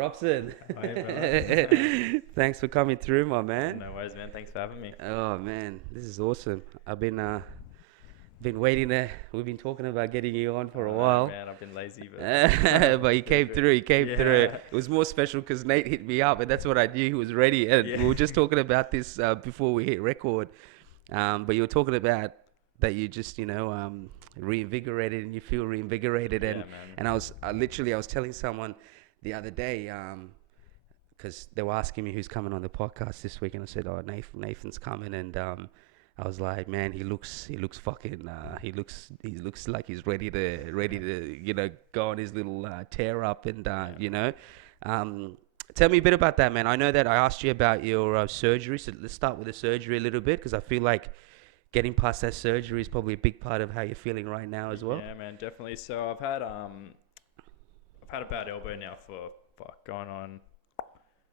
Robson. Hi, brother. Thanks for coming through, my man. No worries, man. Thanks for having me. Oh man, this is awesome. I've been waiting there. We've been talking about getting you on for a I know, while. man. I've been lazy, but But you it's been came good. through. You came through. Yeah. It was more special because Nate hit me up, and that's what I knew he was ready. And Yeah. we were just talking about this before we hit record. But you were talking about that you just reinvigorated and you feel reinvigorated. Yeah, And man. I was telling someone the other day. Because they were asking me who's coming on the podcast this week, and I said, "Oh, Nathan's coming." And I was like, "Man, he looks fucking, he looks like he's ready to, go on his little tear up." And Yeah. tell me a bit about that, man. I know that I asked you about your surgery, so let's start with the surgery a little bit, because I feel like getting past that surgery is probably a big part of how you're feeling right now as well. Yeah, man. Definitely. So I've had a bad elbow now for going on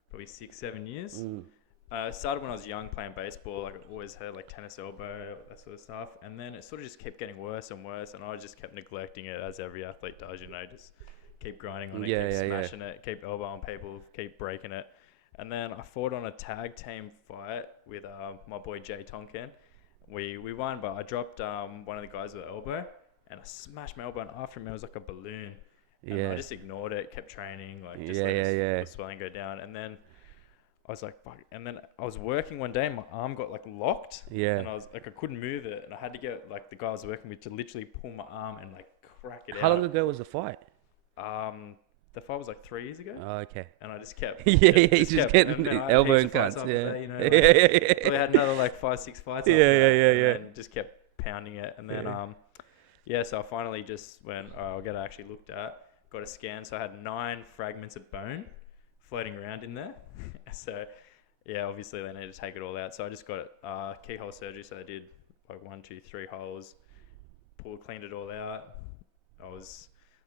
probably 6, 7 years. Mm. Started when I was young playing baseball. Like I always had like tennis elbow, that sort of stuff, and then it sort of just kept getting worse and worse, and I just kept neglecting it as every athlete does. Just keep grinding on it, Yeah, keep yeah, yeah. smashing it, keep elbowing people, keep breaking it. And then I fought on a tag team fight with my boy Jay Tonkin. We won, but I dropped one of the guys with an elbow, and I smashed my elbow, and after him it was like a balloon. And I Yeah, just ignored it, kept training, like just yeah, let yeah, yeah, the swelling go down. And then I was like, fuck. And then I was working one day, and my arm got like locked, yeah. and I was like, I couldn't move it, and I had to get like the guy I was working with to literally pull my arm and like crack it How long out. ago was the fight? The fight was like 3 years ago, Oh, okay. and I just kept, Yeah, yeah, yeah, he's just kept, getting and then I had elbow heaps and of fights cuts. after Yeah. that, Yeah, like, yeah, yeah, probably had another like 5, 6 fights yeah, after yeah, that, yeah, and yeah. then just kept pounding it, and then Yeah. yeah, so I finally just went, oh, I'll get it actually looked at, got a scan, so I had 9 fragments of bone floating around in there. So yeah, obviously they need to take it all out, so I just got keyhole surgery. So they did like 1, 2, 3 holes, cleaned it all out.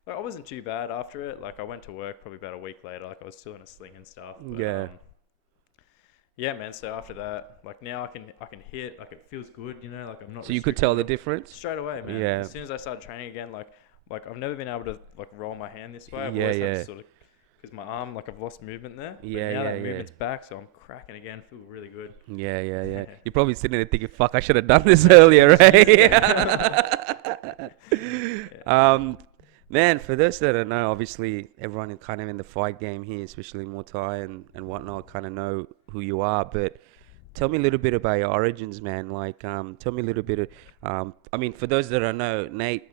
I wasn't too bad after it. Like I went to work probably about a week later, like I was still in a sling and stuff, but Yeah. yeah, man. So after that, like now I can hit, like it feels good, like I'm not So you could tell the restricted difference? straight away, man. Yeah. As soon as I started training again, like I've never been able to like roll my hand this way. I've Yeah, always had yeah. to sort of, because my arm, like I've lost movement there. Yeah, But now yeah, that yeah. movement's back, so I'm cracking again. Feel really good. Yeah, yeah, yeah. Yeah. You're probably sitting there thinking, fuck, I should have done this earlier, right? Yeah. Man, for those that don't know, obviously everyone kind of in the fight game here, especially Muay Thai and whatnot, kind of know who you are. But tell me a little bit about your origins, man. Like, tell me a little bit of, I mean, for those that don't know, Nate,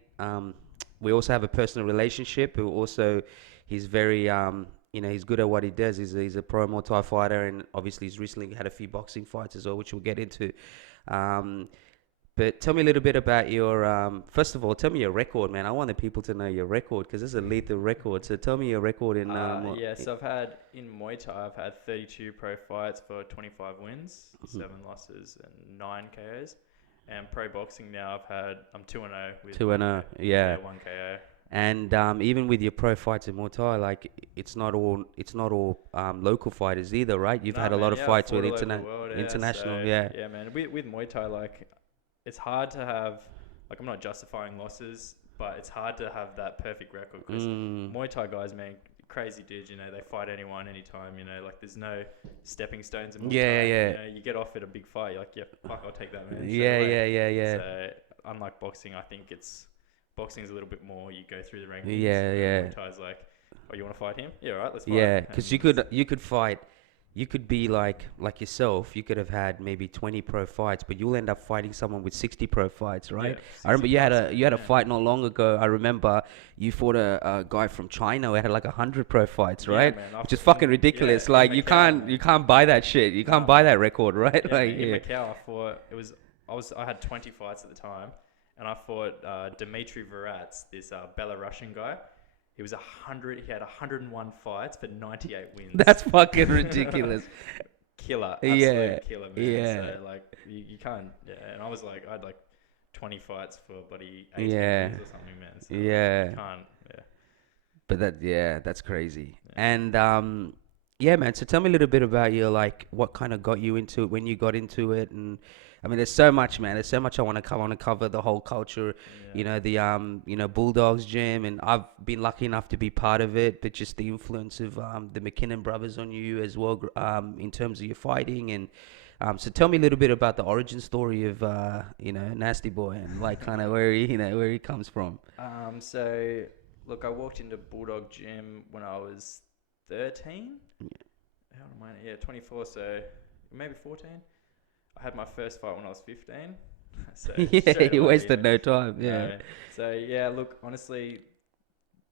we also have a personal relationship. Who also, he's very, he's good at what he does. He's a pro Muay Thai fighter, and obviously he's recently had a few boxing fights as well, which we'll get into. But tell me a little bit about your, first of all, tell me your record, man. I want the people to know your record, because this is a lethal record. So tell me your record in, Yeah, so in Muay Thai, I've had 32 pro fights for 25 wins, 7 losses, and 9 KOs. And pro boxing now, I'm 2-0 with 2-0, yeah. 1 KO. And even with your pro fights in Muay Thai, like it's not all local fighters either, right? You've had a lot of fights with international, So, yeah. yeah, man. With Muay Thai, like it's hard to have, like I'm not justifying losses, but it's hard to have that perfect record, because Muay Thai guys, man, crazy dudes, they fight anyone, anytime, like there's no stepping stones in Muay Yeah, Thai. yeah. You get off at a big fight, you're like, yeah, fuck, I'll take that, man. straight Yeah, away. yeah, yeah, yeah. So unlike boxing, I think boxing's a little bit more, you go through the rankings. Yeah, yeah. Muay Thai's like, oh, you want to fight him? Yeah, all right, let's fight. Yeah, because you And could fight, you could be like yourself. You could have had maybe 20 pro fights, but you'll end up fighting someone with 60 pro fights, right? Yeah, I remember 60 you had plus, a fight not long ago. I remember you fought a guy from China who had like 100 pro fights, yeah, right? man, Which is fucking ridiculous. Like in you Macau, man. can't buy that shit. You can't No. buy that record, right? Yeah, Like man, in Macau, I had 20 fights at the time, and I fought Dmitry Verats, this Belarusian guy. He was 100. He had 101 fights for 98 wins. that's fucking ridiculous. Killer, Yeah, absolute killer, man. yeah. So like you can't. Yeah, and I had like 20 fights for bloody 18 Yeah. wins or something, man. So Yeah. you can't. Yeah. But that's crazy. Yeah. And Yeah, man. So tell me a little bit about your like what kind of got you into it when you got into it, and I mean, there's so much, man. There's so much I want to cover. I want to cover the whole culture, Yeah. the Bulldogs gym, and I've been lucky enough to be part of it. But just the influence of the McKinnon brothers on you as well, in terms of your fighting, and so tell me a little bit about the origin story of Nasty Boy and like kind of where he comes from. So look, I walked into Bulldog Gym when I was 13. How old am I? Yeah, 24. So maybe 14. I had my first fight when I was 15. So Yeah, straight he away, wasted no time. Yeah. no. So yeah, look, honestly,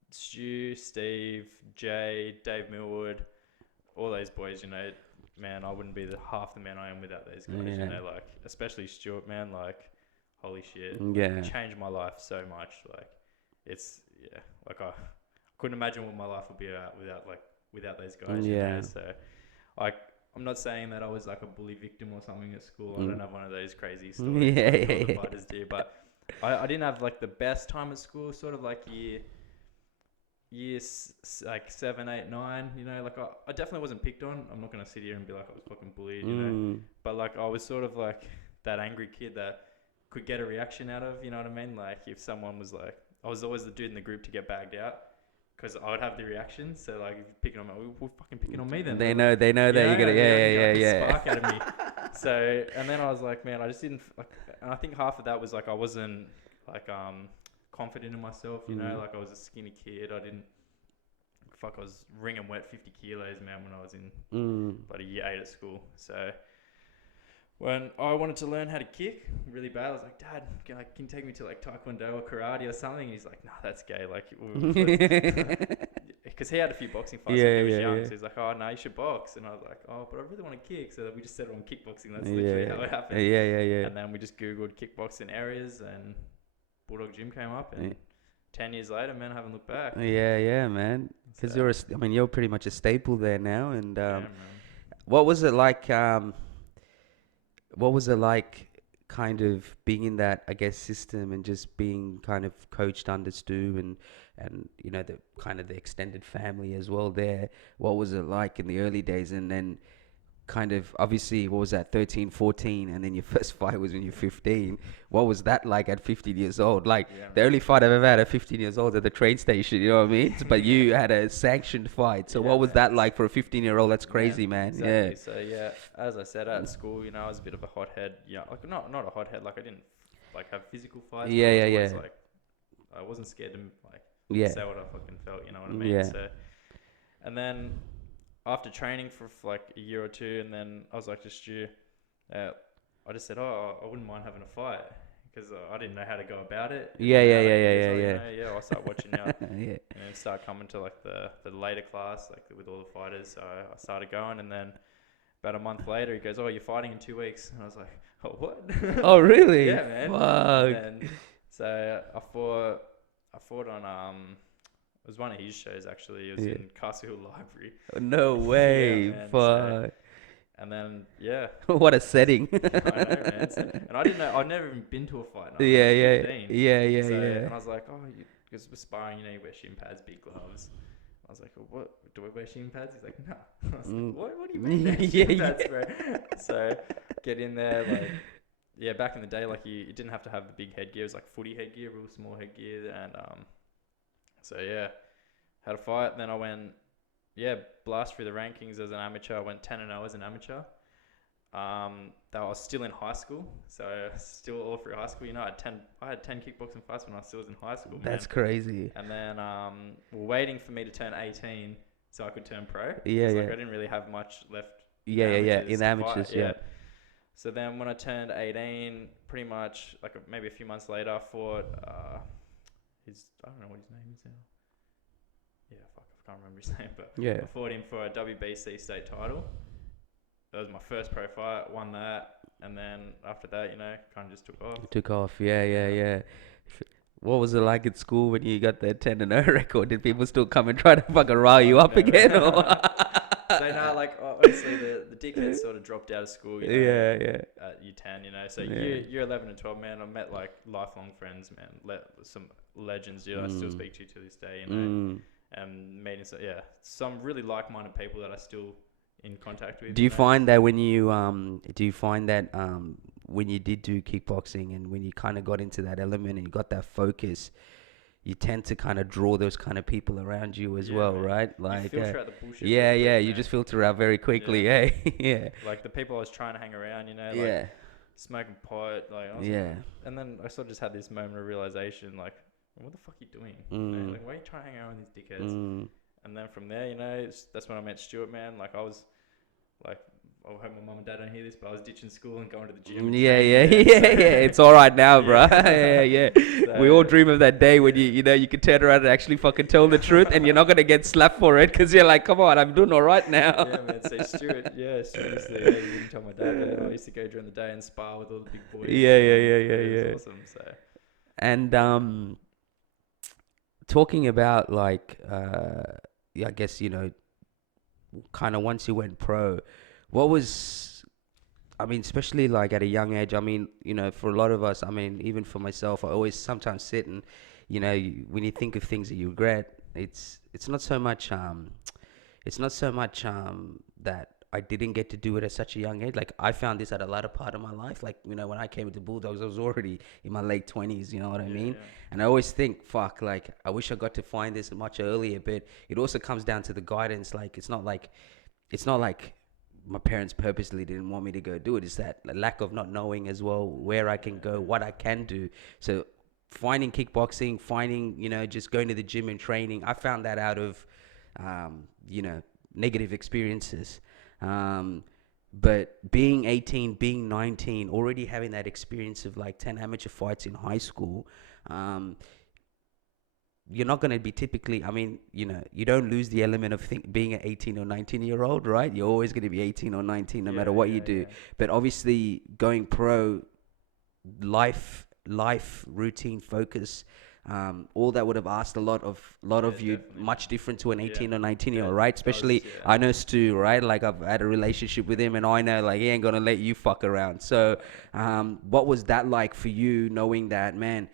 Stu, Steve, Jay, Dave Millwood, all those boys, man, I wouldn't be the half the man I am without those guys. Yeah. Like especially Stuart, man, like holy shit, Yeah. changed my life so much. Like it's like I couldn't imagine what my life would be without those guys. Yeah. So like I'm not saying that I was like a bully victim or something at school. I Mm. don't have one of those crazy stories Yeah, like all yeah, the yeah. fighters do, but I didn't have like the best time at school. Sort of like like 7, 8, 9. Like I definitely wasn't picked on. I'm not gonna sit here and be like I was fucking bullied. But like I was sort of like that angry kid that could get a reaction out of. You know what I mean? Like if someone was like, I was always the dude in the group to get bagged out. Because I would have the reaction, so like if you're picking on me, we're fucking picking on me then. They Like, know that you're gonna, yeah, yeah. a spark out of me. So and then I was like, man, I just didn't like, and I think half of that was like I wasn't like confident in myself, like I was a skinny kid. I was wringing wet 50 kilos, man, when I was in bloody year 8 at school. So when I wanted to learn how to kick really bad, I was like, Dad, can you take me to like Taekwondo or karate or something? And he's like, nah, that's gay. Like, because he had a few boxing fights when he was young. So he's like, oh, no, you should box. And I was like, oh, but I really want to kick. So we just settled on kickboxing. That's literally how it happened. Yeah. And then we just Googled kickboxing areas and Bulldog Gym came up. And 10 years later, man, I haven't looked back. Yeah, man. Because So, you're pretty much a staple there now. And yeah, man. what was it like? What was it like kind of being in that, I guess, system and just being kind of coached under Stu and the kind of the extended family as well there? What was it like in the early days? And then kind of obviously, what was that, 13, 14, and then your first fight was when you're 15. What was that like at 15 years old? Like the only fight I've ever had at 15 years old at the train station, you know what I mean? But you had a sanctioned fight. So what was that like for a 15-year-old? That's crazy, man. Exactly. Yeah. So yeah, as I said at school, I was a bit of a hothead. Yeah, like not a hothead. Like I didn't like have physical fights. But I was always, like I wasn't scared to like say what I fucking felt. You know what I mean? Yeah. So, and then after training for like a year or two, and then I was like to Stu, I just said, oh, I wouldn't mind having a fight because I didn't know how to go about it. Yeah. I'll start watching out Yeah. and start coming to like the later class, like with all the fighters. So I started going, and then about a month later, he goes, oh, you're fighting in 2 weeks. And I was like, oh, what? Oh, really? Yeah, man. Fuck. And so I fought on it was one of his shows actually. It was in Castle Hill Library. No way. Yeah, man. Fuck. So, and then What a setting. I know, man. So, and I didn't know. I'd never even been to a fight. And I was Yeah. 15. Yeah. And I was like, oh, because we're sparring, you wear shin pads, big gloves. I was like, well, what? Do we wear shin pads? He's like, no. I was like, what do you mean? Shin pads, bro? So get in there, like, back in the day, like you didn't have to have the big headgear. It was like footy headgear, real small headgear, and so had a fight. And then I went, blast through the rankings as an amateur. I went 10-0 as an amateur. That I was still in high school, so still all through high school. I had 10 kickboxing fights when I still was in high school. That's crazy. And then we're waiting for me to turn 18 so I could turn pro. I didn't really have much left. Yeah. In amateurs, yeah. So then when I turned 18, pretty much like maybe a few months later, I fought I don't know what his name is now. Yeah, I can't remember his name, but I fought him for a WBC state title. That was my first pro fight, won that, and then after that, kind of just took off. Took off, yeah. What was it like at school when you got that 10-0 record? Did people still come and try to fucking rile you up again? Or? So no, like obviously the dickheads sort of dropped out of school. At year 10, So year 11 and 12, man, I met like lifelong friends, man. Some legends, I still speak to this day, and meeting some really like-minded people that I still in contact with. Do you find that when you when you did do kickboxing and when you kind of got into that element and you got that focus, you tend to kind of draw those kind of people around you as well, man. right? Like, You filter out the bullshit. yeah, real quick, yeah, you man. just filter out very quickly, Yeah. yeah, Like the people I was trying to hang around, like yeah, smoking pot, like I was yeah. and then I sort of just had this moment of realization, like, what the fuck are you doing? Like, why are you trying to hang around with these dickheads? And then from there, that's when I met Stuart, man. Like I was, like, I hope my mum and dad don't hear this, but I was ditching school and going to the gym. And Yeah, training, yeah, so yeah. It's all right now, bro. Yeah. Yeah, yeah. We all dream of that day when you can turn around and actually fucking tell the truth, and you're not gonna get slapped for it because you're like, come on, I'm doing all right now. Yeah, man. So Stuart used to, you didn't tell my dad, but I used to go during the day and spar with all the big boys. Yeah, yeah, yeah, It was awesome. So. And talking about like, I guess kind of once you went pro, what was I mean, especially like at a young age, I mean, for a lot of us, I mean, even for myself, I always sometimes sit and, when you think of things that you regret, it's not so much that I didn't get to do it at such a young age. Like I found this at a latter part of my life. Like, when I came into Bulldogs, I was already in my late 20s, you know what I mean? Yeah. And I always think, fuck, like I wish I got to find this much earlier, but it also comes down to the guidance. Like, it's not like my parents purposely didn't want me to go do it. It's that lack of not knowing as well where I can go, what I can do. So finding kickboxing, just going to the gym and training, I found that out of, negative experiences. But being 18, being 19, already having that experience of like 10 amateur fights in high school, you're not going to be typically, I mean, you don't lose the element of being an 18 or 19-year-old, right? You're always going to be 18 or 19 no matter what you do. Yeah. But obviously going pro, life routine, focus, all that would have asked a lot of you, definitely. much different to an 18 or 19-year-old, Yeah, right? it Especially does, I know Stu, right? Like I've had a relationship with him and I know like he ain't going to let you fuck around. So what was that like for you, knowing that, man?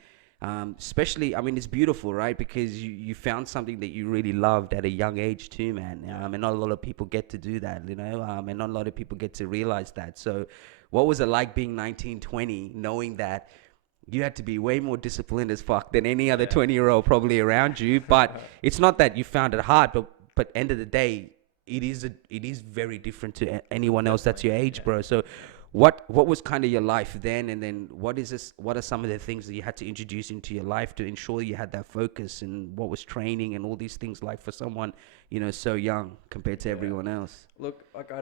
Especially, I mean, it's beautiful, right? Because you found something that you really loved at a young age too, man. And not a lot of people get to do that, and not a lot of people get to realize that. So what was it like being 19, 20, knowing that you had to be way more disciplined as fuck than any other 20-year-old probably around you? But it's not that you found it hard, but end of the day, it is very different to anyone else that's your age, bro. So what was kind of your life then, and then what are some of the things that you had to introduce into your life to ensure you had that focus, and what was training and all these things like for someone so young compared to everyone else? Look, like I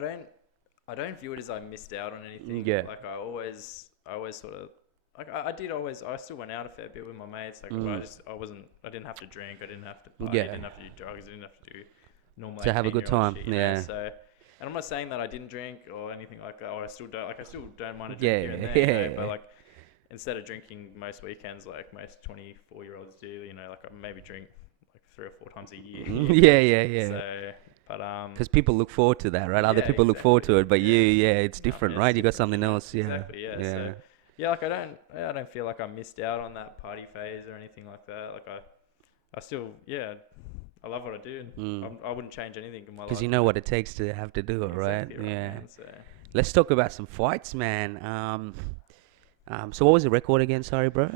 don't view it as I missed out on anything. Yeah. Like I always sort of, like I still went out a fair bit with my mates. Like I didn't have to drink, I didn't have to party, I didn't have to do drugs, I didn't have to do normal To have a good 18-year-old time, shit, yeah. So, and I'm not saying that I didn't drink or anything like that, or I still don't mind a drink Yeah, here and yeah, there, yeah. but like instead of drinking most weekends like most 24-year-olds do, like I maybe drink like 3 or 4 times a year. Yeah. So, but because people look forward to that, right? Other people look forward to it, but it's different, right? You got something else, yeah. Exactly, yeah. So, like I don't feel like I missed out on that party phase or anything like that. Like I still, I love what I do. I wouldn't change anything in my life. Because you know what it takes to have to do it, right? Exactly right, Yeah. man, so. Let's talk about some fights, man. So what was the record again? Sorry, bro.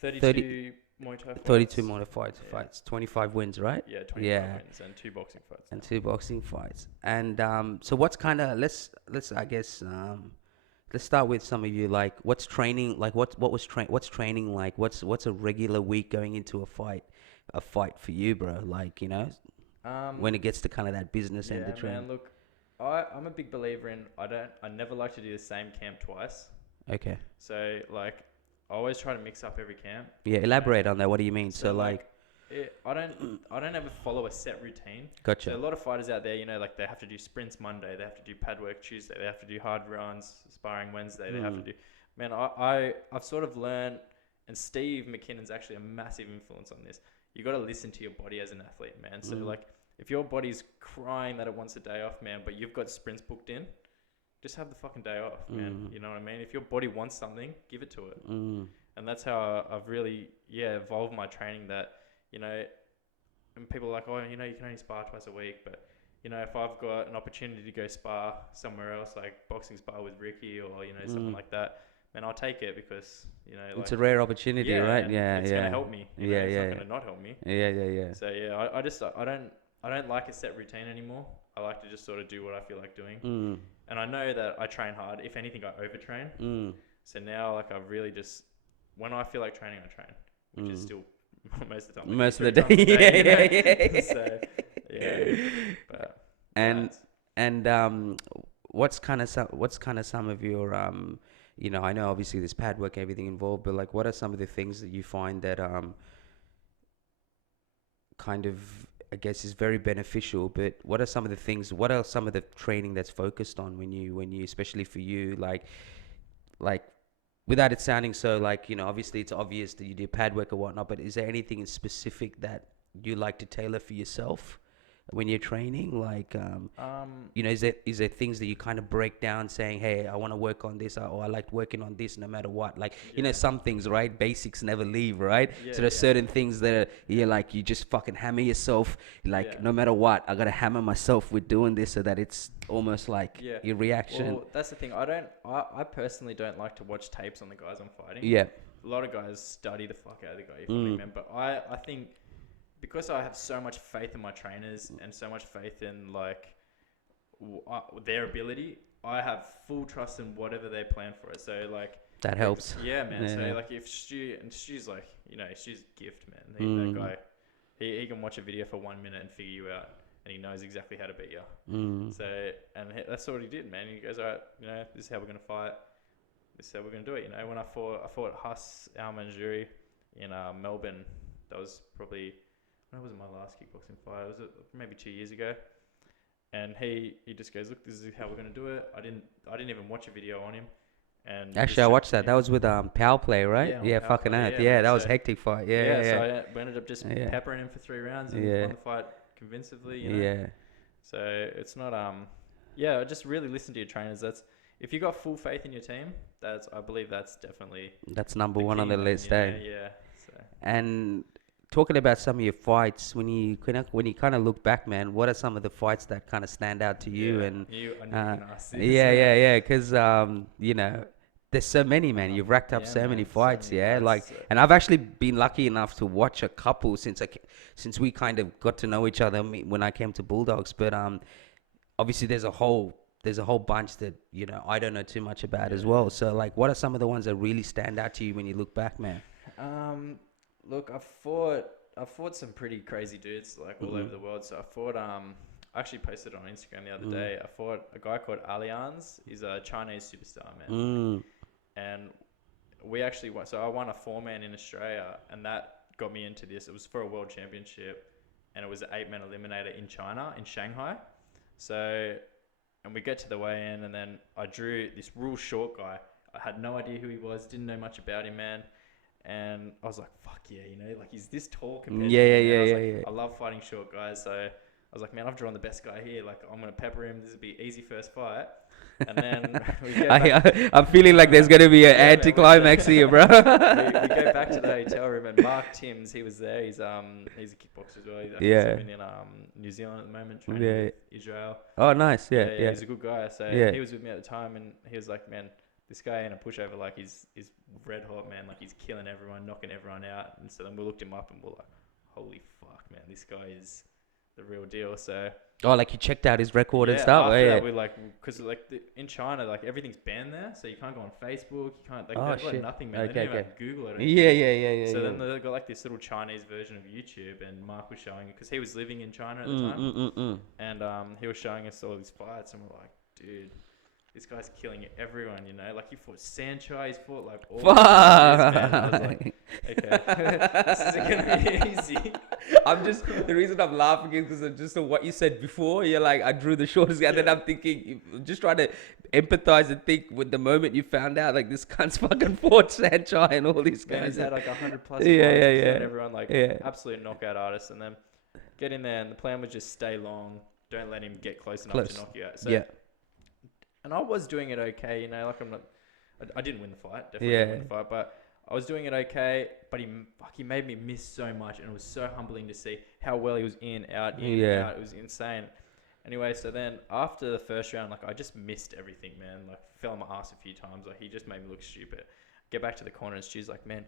32 Muay Thai fights. 32 Muay Thai fights. 25 wins, right? Yeah, 25 wins and 2 boxing fights. And 2 boxing fights. And so what's kind of let's I guess let's start with some of you. Like, what's training like? What's training like? What's a regular week going into a fight for you, bro? Like, when it gets to kind of that business end of training. Man, look, I'm a big believer in I never like to do the same camp twice. Okay. So like I always try to mix up every camp. Yeah, elaborate on that. What do you mean? So like I don't ever follow a set routine. Gotcha. So a lot of fighters out there, like they have to do sprints Monday, they have to do pad work Tuesday, they have to do hard runs, sparring Wednesday, they have to do. Man, I've sort of learned, and Steve McKinnon's actually a massive influence on this. You got to listen to your body as an athlete, man. So like, if your body's crying that it wants a day off, man, but you've got sprints booked in, just have the fucking day off, man. You know what I mean? If your body wants something, give it to it. And that's how I've really, evolved my training. That, and people are like, oh, you know, you can only spar twice a week, but you know, if I've got an opportunity to go spar somewhere else, like boxing spar with Ricky or you know something like that, then I'll take it because you know, like, It's a rare opportunity, right? and Yeah, it's yeah. gonna help me. You know, it's not gonna not help me. Yeah. So yeah, I don't like a set routine anymore. I like to just sort of do what I feel like doing. And I know that I train hard. If anything, I overtrain. So now, like, I really just, when I feel like training, I train, which is still most of the time. Most of the day. Yeah. So, yeah. But, and what's kind of some of your you know, I know obviously there's pad work, everything involved, but like, what are some of the things that you find that kind of, I guess, is very beneficial, but what are some of the things, what are some of the training that's focused on when you, especially for you, like, without it sounding so like, you know, obviously it's obvious that you do pad work or whatnot, but is there anything in specific that you like to tailor for yourself when you're training? Like, you know, is there things that you kind of break down saying, hey, I want to work on this, or I like working on this no matter what? Like, you know, some things, right? Basics never leave, right? So there's certain things that are, you're like, you just fucking hammer yourself. Like, no matter what, I got to hammer myself with doing this so that it's almost like your reaction. Well, that's the thing. I personally don't like to watch tapes on the guys I'm fighting. Yeah. A lot of guys study the fuck out of the guy, if you remember. I think, because I have so much faith in my trainers and so much faith in like their ability, I have full trust in whatever they plan for it. So like that helps. Yeah, man. So like if Stu's like, you know, Stu's gift, man. That guy, he can watch a video for 1 minute and figure you out, and he knows exactly how to beat you. So that's what he did, man. He goes, all right, you know, this is how we're gonna fight. This is how we're gonna do it. You know, when I fought Huss Al Manjuri in Melbourne, that was probably, when was my last kickboxing fight? It was maybe 2 years ago, and he just goes, look, this is how we're gonna do it. I didn't even watch a video on him, and actually I watched that. That was with Power Play, right? Yeah, fucking earth. Yeah, that was hectic fight. Yeah. So I ended up just peppering him for 3 rounds and won the fight convincingly. You know? Yeah. So it's not just really listen to your trainers. That's, if you got full faith in your team, I believe that's definitely number one on the list, eh? Yeah. So. And talking about some of your fights, when you kind of look back, man, what are some of the fights that kind of stand out to you? And because you know, there's so many, man. You've racked up so many fights, so many fights. And I've actually been lucky enough to watch a couple since we kind of got to know each other when I came to Bulldogs. But obviously there's a whole bunch that, you know, I don't know too much about as well. So like, what are some of the ones that really stand out to you when you look back, man? Look, I've fought some pretty crazy dudes like all over the world. So I actually posted it on Instagram the other day. I fought a guy called Allianz. He's a Chinese superstar, man. And we actually won. So I won a 4-man in Australia, and that got me into this. It was for a world championship, and it was an 8-man eliminator in China, in Shanghai. So, and we get to the weigh-in, and then I drew this real short guy. I had no idea who he was, didn't know much about him, man. And I was like, fuck yeah, you know, like, he's this tall compared to me. I love fighting short guys. So I was like, man, I've drawn the best guy here. Like, I'm going to pepper him. This will be easy first fight. And then I'm feeling like there's going to be an anticlimax here, bro. we go back to the hotel room, and Mark Timms, he was there. He's a kickboxer as well. He's living in New Zealand at the moment, training with Israel. Oh, nice. Yeah. He's a good guy. So he was with me at the time, and he was like, man, this guy ain't a pushover. Like, he's red hot, man. Like, he's killing everyone, knocking everyone out. And so then we looked him up, and we're like, holy fuck, man, this guy is the real deal. So like, you checked out his record and stuff. After that, we like, because like in China, like, everything's banned there, so you can't go on Facebook. You can't, like, they've got nothing, man. They don't even have Google it. Yeah. So then they got like this little Chinese version of YouTube, and Mark was showing it because he was living in China at the time, and he was showing us all these fights, and we're like, dude, this guy's killing everyone, you know? Like, he fought Sanchai, he's fought, like, all these guys, man. I was like, okay, this isn't going to be easy. The reason I'm laughing is because of just what you said before. You're like, I drew the shortest guy, and then I'm thinking, just trying to empathize and think with the moment you found out, like, this cunt's fucking fought Sanchai and all these guys. He's had, like, 100 plus yeah. Everyone, like, absolute knockout artists. And then get in there, and the plan was just stay long. Don't let him get close enough to knock you out. So, and I was doing it okay, you know, like, I didn't win the fight, definitely didn't win the fight, but I was doing it okay, but he made me miss so much, and it was so humbling to see how well he was in, out, in, Yeah. out. It was insane. Anyway, so then after the first round, like I just missed everything, man. Like fell on my ass a few times. Like he just made me look stupid. Get back to the corner, and Stu's like, man,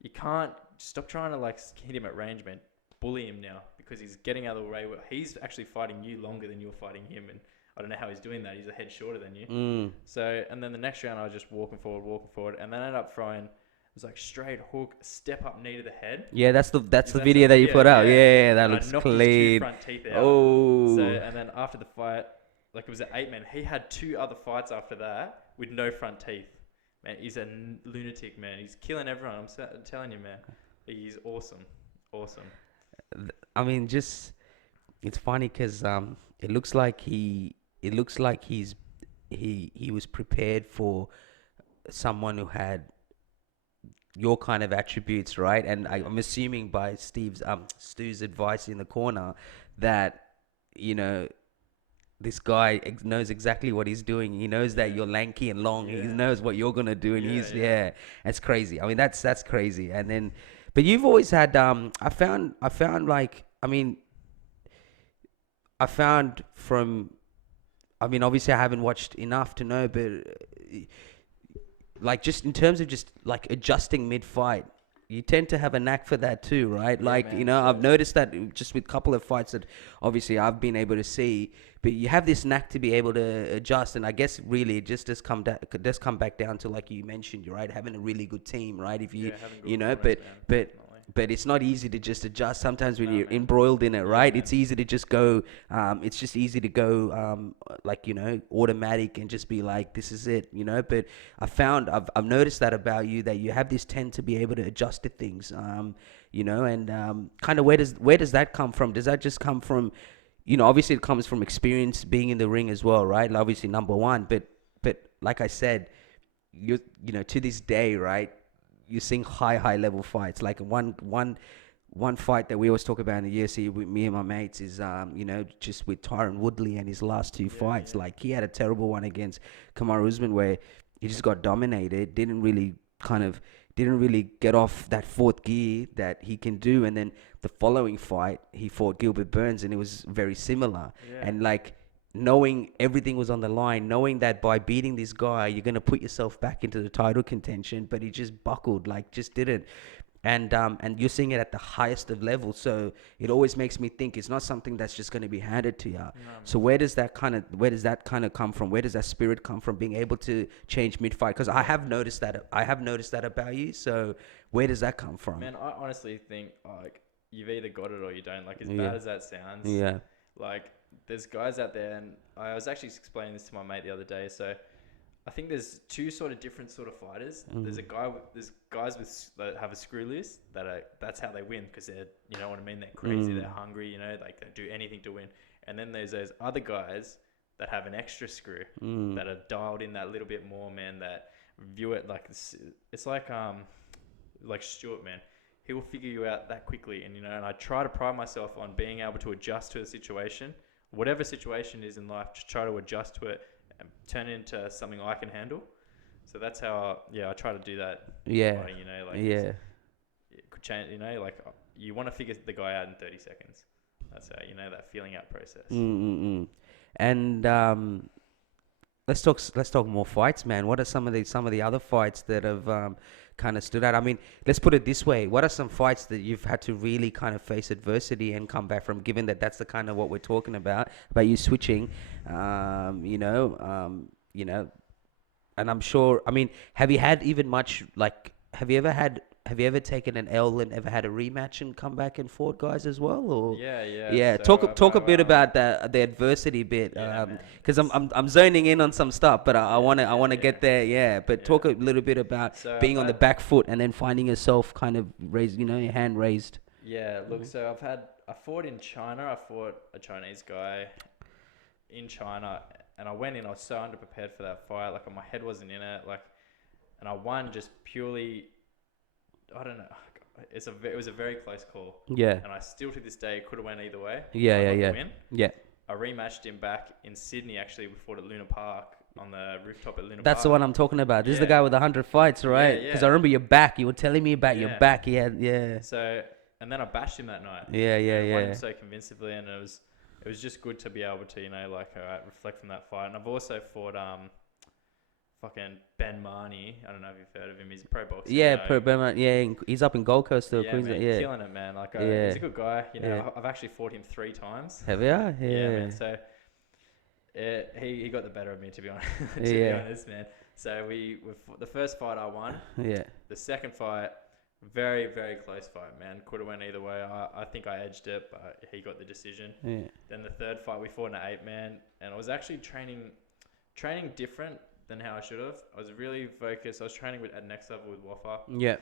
you can't stop trying to like hit him at range, man. Bully him now because he's getting out of the way. He's actually fighting you longer than you're fighting him, and I don't know how he's doing that. He's a head shorter than you. So, and then the next round, I was just walking forward, and then I ended up throwing. It was like straight hook, step up knee to the head. Yeah, that's the video that you put out. Yeah, that And looks I knocked his clean. two front teeth out. Oh. So, and then after the fight, like it was at 8 man, he had 2 other fights after that with no front teeth. Man, he's a lunatic, man. He's killing everyone. I'm telling you, man. He's awesome. Awesome. I mean, just it's funny because it looks like he was prepared for someone who had your kind of attributes, right? And I'm assuming by Stu's advice in the corner that this guy knows exactly what he's doing. He knows that you're lanky and long. He knows what you're gonna do, and it's crazy. I mean, that's crazy. And then, but you've always had I found like, I mean, obviously I haven't watched enough to know, but like just in terms of just like adjusting mid-fight, you tend to have a knack for that too, right? Yeah, Like, man, I've noticed that just with a couple of fights that obviously I've been able to see, but you have this knack to be able to adjust. And I guess really it just does come back down to, like you mentioned, you're right, having a really good team, right? If you, but it's not easy to just adjust. Sometimes when you're embroiled in it, right? It's easy to just go, automatic and just be like, this is it, But I've noticed that about you, that you have this tend to be able to adjust to things, and kind of where does that come from? Does that just come from, obviously it comes from experience being in the ring as well, right? Like obviously number one, but like I said, to this day, right? You're seeing high level fights. Like one fight that we always talk about in the UFC with me and my mates is just with Tyron Woodley and his last 2 fights. Like he had a terrible one against Kamaru Usman where he just got dominated, didn't really get off that 4th gear that he can do, and then the following fight he fought Gilbert Burns and it was very similar. And like knowing everything was on the line, knowing that by beating this guy, you're going to put yourself back into the title contention, but he just buckled, like just didn't. And you're seeing it at the highest of levels. So it always makes me think it's not something that's just going to be handed to you. No, so where does that kind of come from? Where does that spirit come from, being able to change mid-fight? Because I have noticed that about you. So where does that come from? Man, I honestly think like you've either got it or you don't. Like as bad as that sounds. Yeah. Like there's guys out there, and I was actually explaining this to my mate the other day. So I think there's 2 sort of different sort of fighters. There's guys that have a screw list that's how they win, because they're, you know what I mean, they're crazy, they're hungry, like they do anything to win. And then there's those other guys that have an extra screw, that are dialed in that little bit more, man, that view it like it's like Stuart, man. He will figure you out that quickly, and and I try to pride myself on being able to adjust to the situation, whatever situation is in life, just try to adjust to it and turn it into something I can handle. So that's how I try to do that. Yeah. It could change. Like you want to figure the guy out in 30 seconds. That's how that feeling out process. And let's talk more fights, man. What are some of the other fights that have kind of stood out? I mean, let's put it this way: what are some fights that you've had to really kind of face adversity and come back from? Given that that's the kind of what we're talking about you switching, and I'm sure. I mean, have you had even much like? Have you ever taken an L and ever had a rematch and come back and fought guys as well? Or yeah. So talk a bit about the adversity bit, because I'm zoning in on some stuff, but I want to get there. Yeah, but talk a little bit about being on the back foot and then finding yourself kind of raised, your hand raised. Yeah, look. So I fought in China. I fought a Chinese guy in China, and I went in. I was so underprepared for that fight. Like my head wasn't in it. Like, and I won just purely. I don't know. It was a very close call. Yeah. And I still to this day could have went either way. Yeah. Win. Yeah. I rematched him back in Sydney. Actually, we fought at Luna Park on the rooftop at Luna That's the Park. one I'm talking about. This is the Yeah. guy with 100 fights, right? Because I remember your back. You were telling me about your Yeah. back. He had, yeah. So, and then I bashed him that night. Yeah, And won yeah. him so convincingly, and it was just good to be able to, like, reflect from that fight. And I've also fought fucking Ben Marnie. I don't know if you've heard of him. He's a pro boxer. Yeah, you know. per Burma. Yeah, he's up in Gold Coast still, Yeah, Queensland. man, Yeah. killing it, man. Like, Yeah. he's a good guy. You know, Yeah. I've actually fought him 3 times. Have you? Yeah. Yeah, man. So, he got the better of me, to be honest. Yeah. Man. So the first fight I won. Yeah. The second fight, very, very close fight, man. Could have went either way. I think I edged it, but he got the decision. Yeah. Then the third fight, we fought in an 8-man, and I was actually training different than how I should have. I was really focused. I was training at next level with Waffa. Yeah.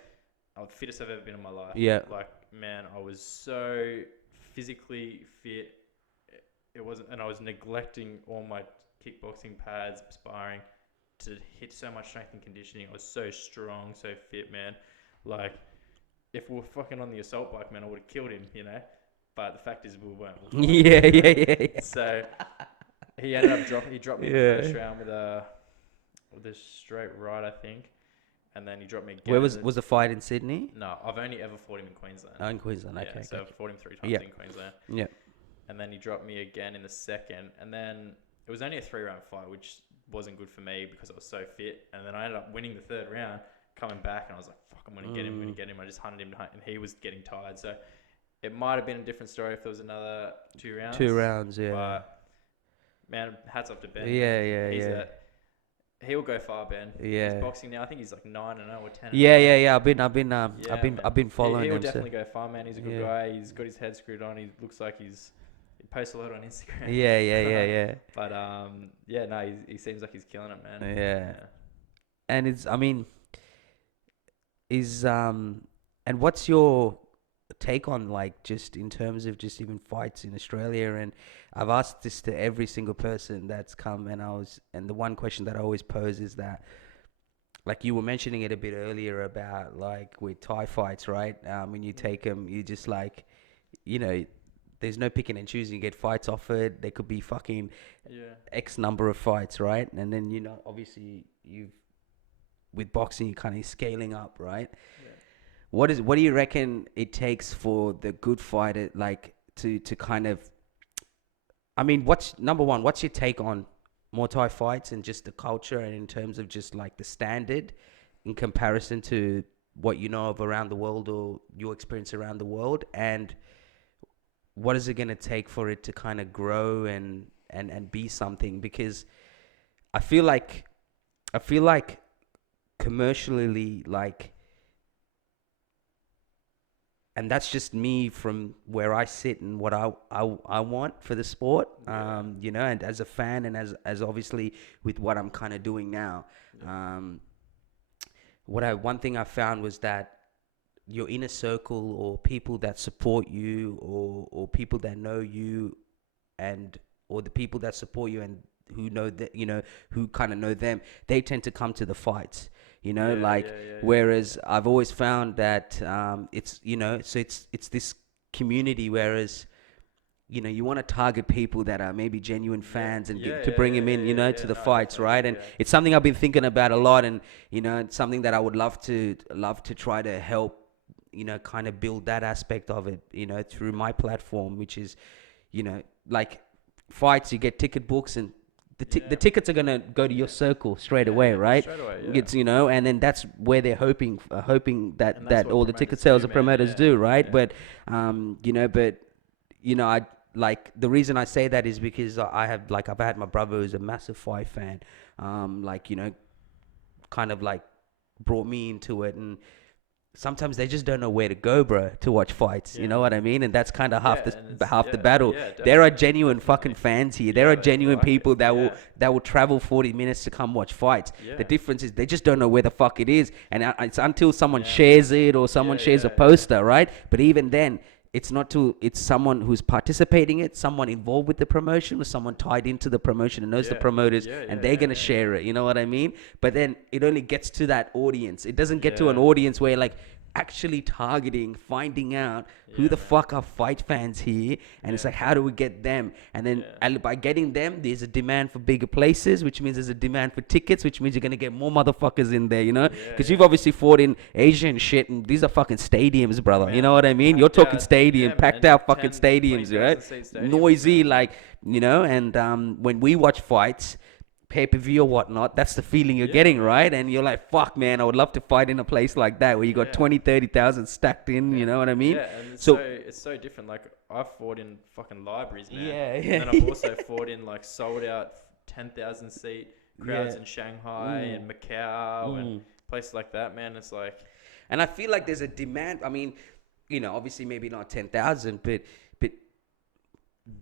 I was the fittest I've ever been in my life. Yeah. Like, man, I was so physically fit. It wasn't, and I was neglecting all my kickboxing pads, sparring, to hit so much strength and conditioning. I was so strong, so fit, man. Like, if we were fucking on the assault bike, man, I would have killed him, you know. But the fact is, we weren't. Yeah. So he ended up dropping. He dropped me in the first round with a straight right, I think, and then he dropped me again. Where was the fight in Sydney? No, I've only ever fought him in Queensland. Oh, in Queensland. Okay. Yeah, so Okay. I've fought him 3 times in Queensland. Yeah. And then he dropped me again in the second, and then it was only a 3-round fight, which wasn't good for me because I was so fit. And then I ended up winning the third round, coming back, and I was like, "Fuck, I'm gonna get him, I'm gonna get him." I just hunted him, and he was getting tired. So it might have been a different story if there was another 2 rounds. 2 rounds, yeah. But man, hats off to Ben. Yeah. He'll go far, Ben. Yeah. He's boxing now. I think he's like 9-0 or 10. Yeah. I've been following He'll him. definitely go far, man. He's a good guy. He's got his head screwed on. He looks like he posts a lot on Instagram. Yeah. But he seems like he's killing it, man. Yeah. And and what's your take on, like, just in terms of just even fights in Australia? And I've asked this to every single person that's come, and the one question that I always pose is that, like you were mentioning it a bit earlier about, like, with Thai fights, right? When you take them, you just, like, you know, there's no picking and choosing. You get fights offered. There could be fucking X number of fights, right? And then, you know, obviously with boxing, you're kind of scaling up, right? Yeah. What do you reckon it takes for the good fighter, like, to kind of, I mean, what's your take on Muay Thai fights and just the culture, and in terms of just, like, the standard in comparison to what you know of around the world or your experience around the world? And what is it going to take for it to kind of grow and be something? Because I feel like commercially, like, and that's just me from where I sit and what I want for the sport, you know, and as a fan, and as obviously with what I'm kind of doing now, one thing I found was that your inner circle, or people that support you, or people that know you, or the people that support you and who know that, you know, who kind of know them, they tend to come to the fights, you know, whereas I've always found that it's, you know, so it's this community, whereas, you know, you want to target people that are maybe genuine fans and to bring them in, you know, to the fights, right? And it's something I've been thinking about a lot, and, you know, it's something that I would love to try to help, you know, kind of build that aspect of it, you know, through my platform, which is, you know, like fights, you get ticket books, and the tickets are going to go to your circle straight away, right? Straight away, It's, you know, and then that's where they're hoping that all the ticket sales and promoters do, right? But, you know, I, like, the reason I say that is because I've had my brother who's a massive fight fan, like, you know, kind of like brought me into it, and sometimes they just don't know where to go, bro, to watch fights. You know what I mean? And that's kind of half the battle. There are genuine fucking fans here. There are genuine people that will travel 40 minutes to come watch fights. The difference is they just don't know where the fuck it is, and it's until someone shares it or someone shares a poster, right? But even then, it's not it's someone who's participating it, someone involved with the promotion, or someone tied into the promotion and knows the promoters, and they're going to share it. You know what I mean? But then it only gets to that audience. It doesn't get to an audience where, like, actually targeting, finding out who Yeah, the man. fuck are fight fans here, and it's Yeah. like, how do we get them? And then Yeah. by getting them, there's a demand for bigger places, which means there's a demand for tickets, which means you're gonna get more motherfuckers in there, you know? Yeah, Because you've yeah. obviously fought in Asia and shit, and these are fucking stadiums, brother. You know Man, what I mean? You're packed talking out. stadium, Yeah, packed man. out fucking 10, stadiums, right? 20,000 seat stadiums, Noisy, man. like, you know. And when we watch fights, pay-per-view or whatnot, that's the feeling you're Yeah, getting, man. right? And you're like, fuck, man, I would love to fight in a place like that where you got Yeah. 20, 30,000 stacked in, you Man, know what I mean? yeah, and So- it's so different. Like I've fought in fucking libraries, man. Yeah, And yeah. then I've also fought in like sold out 10,000 seat crowds Yeah. in Shanghai and Macau and places like that, man. It's like, And I feel like there's a demand. I mean, you know, obviously maybe not 10,000, but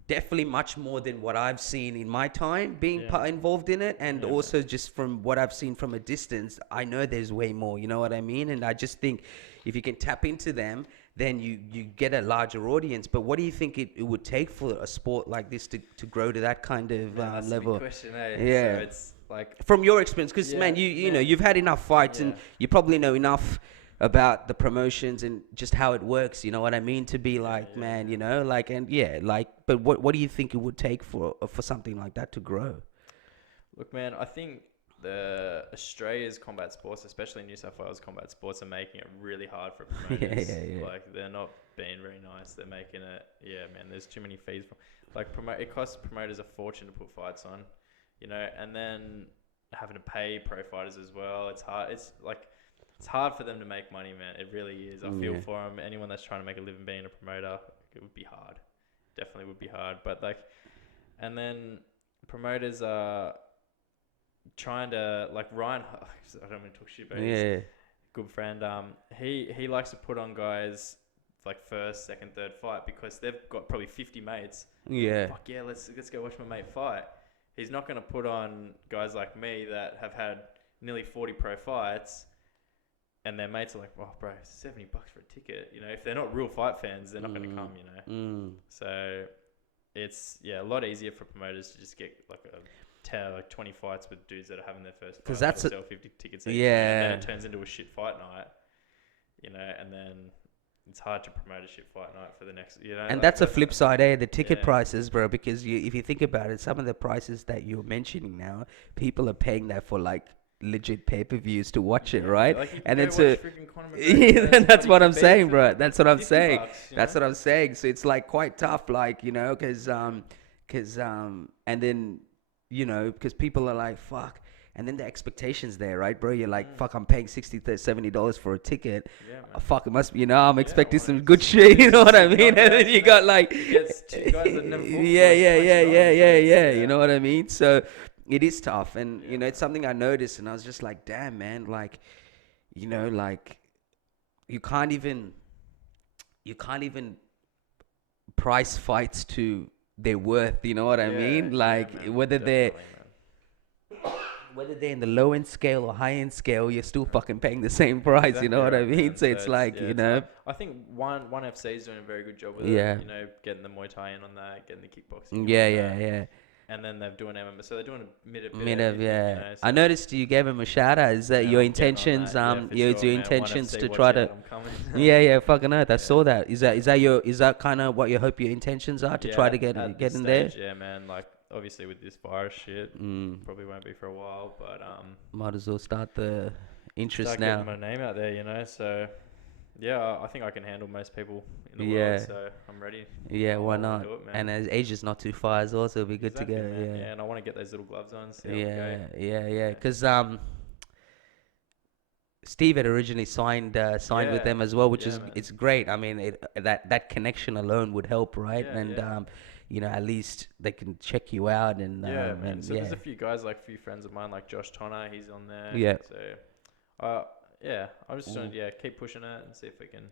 definitely much more than what I've seen in my time being Yeah. involved in it. And Yeah, also just from what I've seen from a distance, I know there's way more, you know what I mean? And I just think if you can tap into them, then you get a larger audience. But what do you think it would take for a sport like this to grow to that kind of man, that's a big level? question, eh? Yeah. So it's like, From your experience, because Yeah, man, you know, man. you've had enough fights and Yeah. you probably know enough about the promotions and just how it works, you know what I mean, to be like, yeah, man, you know, like, and yeah, like, but what do you think it would take for something like that to grow? look, man, I think the Australia's combat sports, especially New South Wales combat sports, are making it really hard for promoters. yeah. Like they're not being very nice. They're making it, yeah, man. There's too many fees. Like it costs promoters a fortune to put fights on, you know, and then having to pay pro fighters as well. It's hard. It's hard for them to make money, man. It really is. I feel Yeah. for them. Anyone that's trying to make a living being a promoter, it would be hard. Definitely would be hard. But like, and then promoters are trying to, like Ryan. I don't want to talk shit, but he's Yeah, a good friend. He likes to put on guys like first, second, third fight because they've got probably 50 mates. yeah, Fuck yeah, let's go watch my mate fight. He's not going to put on guys like me that have had nearly 40 pro fights. And their mates are like, "Oh, bro, $70 for a ticket." You know, if they're not real fight fans, they're not going to come. You know, so it's a lot easier for promoters to just get like 20 fights with dudes that are having their first fight. 'Cause that's sell 50 tickets. Each, Yeah. and then it turns into a shit fight night. You know, and then it's hard to promote a shit fight night for the next. You know, and like, that's a flip side, eh? The ticket Yeah. prices, bro. Because if you think about it, some of the prices that you're mentioning now, people are paying that for like legit pay-per-views to watch it, right? Like, you And go it's watch a freaking Conor yeah, McGregor, that's what I'm Khabib saying, for bro. That's what I'm saying. $50, you That's know? what I'm saying. So it's like quite tough, like, you know, because and then, you know, because people are like, fuck. And then the expectations there, right, bro? You're like, fuck, I'm paying $60, $70 for a ticket. Yeah, man. Oh, fuck, it must be, you know, I'm expecting I some wanna good see shit, you some know what I sick mean? And then knockouts, you man. got like, He gets two guys that never fought yeah, before, you know what I mean? So it is tough. And, you know, it's something I noticed and I was just like, damn, man, like, you know, like, you can't even price fights to their worth, you know what I mean? Like, man, whether they're definitely, man. in the low end scale or high end scale, you're still fucking paying the same price, you know what I Exactly right, mean? man. So it's like, you it's know, hard. I think one FC is doing a very good job with Yeah. it. You know, getting the Muay Thai in on that, getting the kickboxing. yeah, on yeah, that. yeah. And then they're doing MMA, so they're doing a bit of Mid of, everything, yeah. You know, I so- noticed you gave him a shout out. Is that Yeah, your I'm getting on intentions? that, yeah, for your sure, man. intentions 1FC, to watch try out, to. I'm coming. Yeah, fucking earth. I Yeah. saw that. Is that kind of what you hope your intentions are to try to get at get this in there? stage, Yeah, man. Like obviously with this virus shit, probably won't be for a while, but Might as well start the interest start now. getting my name out there, you know. So yeah, I think I can handle most people in the Yeah. world, so I'm ready. Yeah, why I'll not? do it, man. And as age is not too far as well, so it'll be good Exactly, to go. man. Yeah. And I want to get those little gloves on. See how we go. Yeah. Because Steve had originally signed with Yeah. them as well, which Yeah, is man. it's great. I mean, that connection alone would help, right? Yeah, And yeah. you know, at least they can check you out and Yeah, man. and So yeah. there's a few guys, like a few friends of mine, like Josh Tonner, he's on there. Yeah. So, yeah, I'm just trying to keep pushing it and see if we can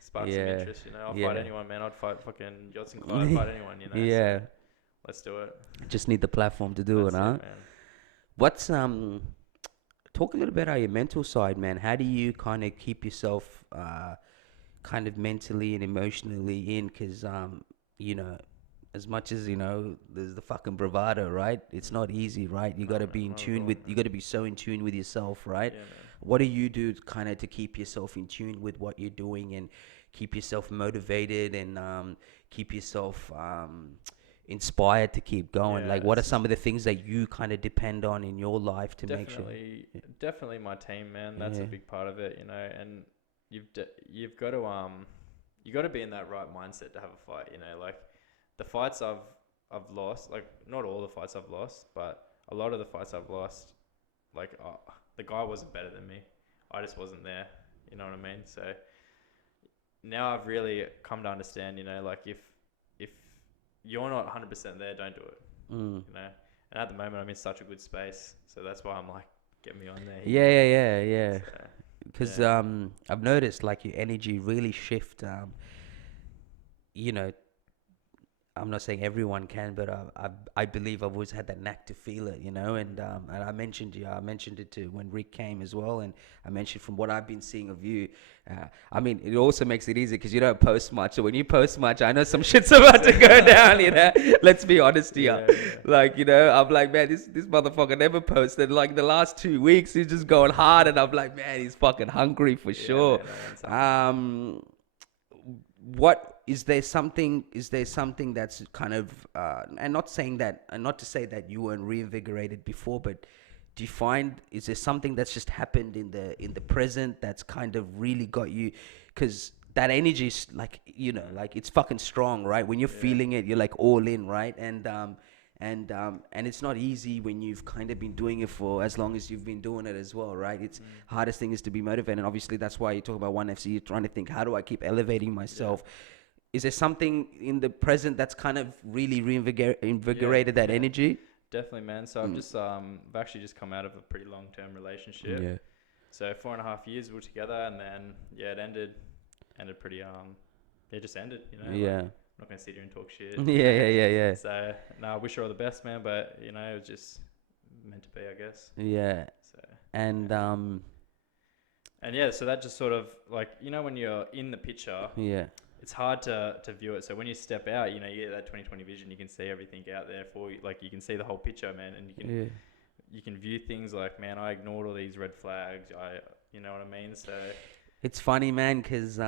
spark some Yeah. interest. You know, I'll Yeah. fight anyone, man. I'd fight fucking Yotson Clyde, I'd fight anyone. You know. Yeah. So let's do it. Just need the platform to do That's it, huh? man. What's talk a little bit about your mental side, man. How do you kind of keep yourself kind of mentally and emotionally in? Because you know, as much as, you know, there's the fucking bravado, right? It's not easy, right? You got to be in not at tune all, with, man. you got to be so in tune with yourself, right? Yeah, man. what do you do kind of to keep yourself in tune with what you're doing and keep yourself motivated and keep yourself inspired to keep going? Yeah, Like, what are some of the things that you kind of depend on in your life to make sure? definitely my team, man. That's a Yeah. big part of it, you know. And you've got to you got to be in that right mindset to have a fight, you know. Like the fights I've lost, like not all the fights I've lost, but a lot of the fights I've lost, like the guy wasn't better than me. I just wasn't there. You know what I mean? So now I've really come to understand, you know, like if you're not 100% there, don't do it. Mm. You know. And at the moment, I'm in such a good space, so that's why I'm like, get me on there. Yeah, yeah, yeah, yeah. So, Because yeah. I've noticed like your energy really shift. You know, I'm not saying everyone can, but I believe I've always had that knack to feel it, you know. And I mentioned it to when Rick came as well, and I mentioned from what I've been seeing of you. I mean, it also makes it easy because you don't post much. So when you post much, I know some shit's about to go down. You know, let's be honest here. Yeah, Like, you know, I'm like, man, this motherfucker never posted. Like the last 2 weeks, he's just going hard, and I'm like, man, he's fucking hungry for yeah, sure. man, I want something. What is there something that's kind of and not saying that and not to say that you weren't reinvigorated before, but do you find is there something that's just happened in the present that's kind of really got you, because that energy is like, you know, like it's fucking strong, right? When you're Yeah, feeling it, you're like all in, right? And it's not easy when you've kind of been doing it for as long as you've been doing it as well, right? It's hardest thing is to be motivated, and obviously that's why you talk about One FC. You're trying to think, how do I keep elevating myself? Is there something in the present that's kind of really invigorated that yeah, energy? definitely, man. So I've actually just come out of a pretty long-term relationship. Yeah. So 4.5 years we were together, and then it ended pretty it just ended, you know. Like, Yeah. I'm not gonna sit here and talk shit. Yeah. So no, I wish her all the best, man. But you know, it was just meant to be, I guess. Yeah. So And and yeah, so that just sort of like, you know, when you're in the picture, yeah. it's hard to view it. So when you step out, you know, you get that 20/20 vision. You can see everything out there for you. Like you can see the whole picture, man, and Yeah. you can view things like, man, I ignored all these red flags. You know what I mean? So It's funny, man, because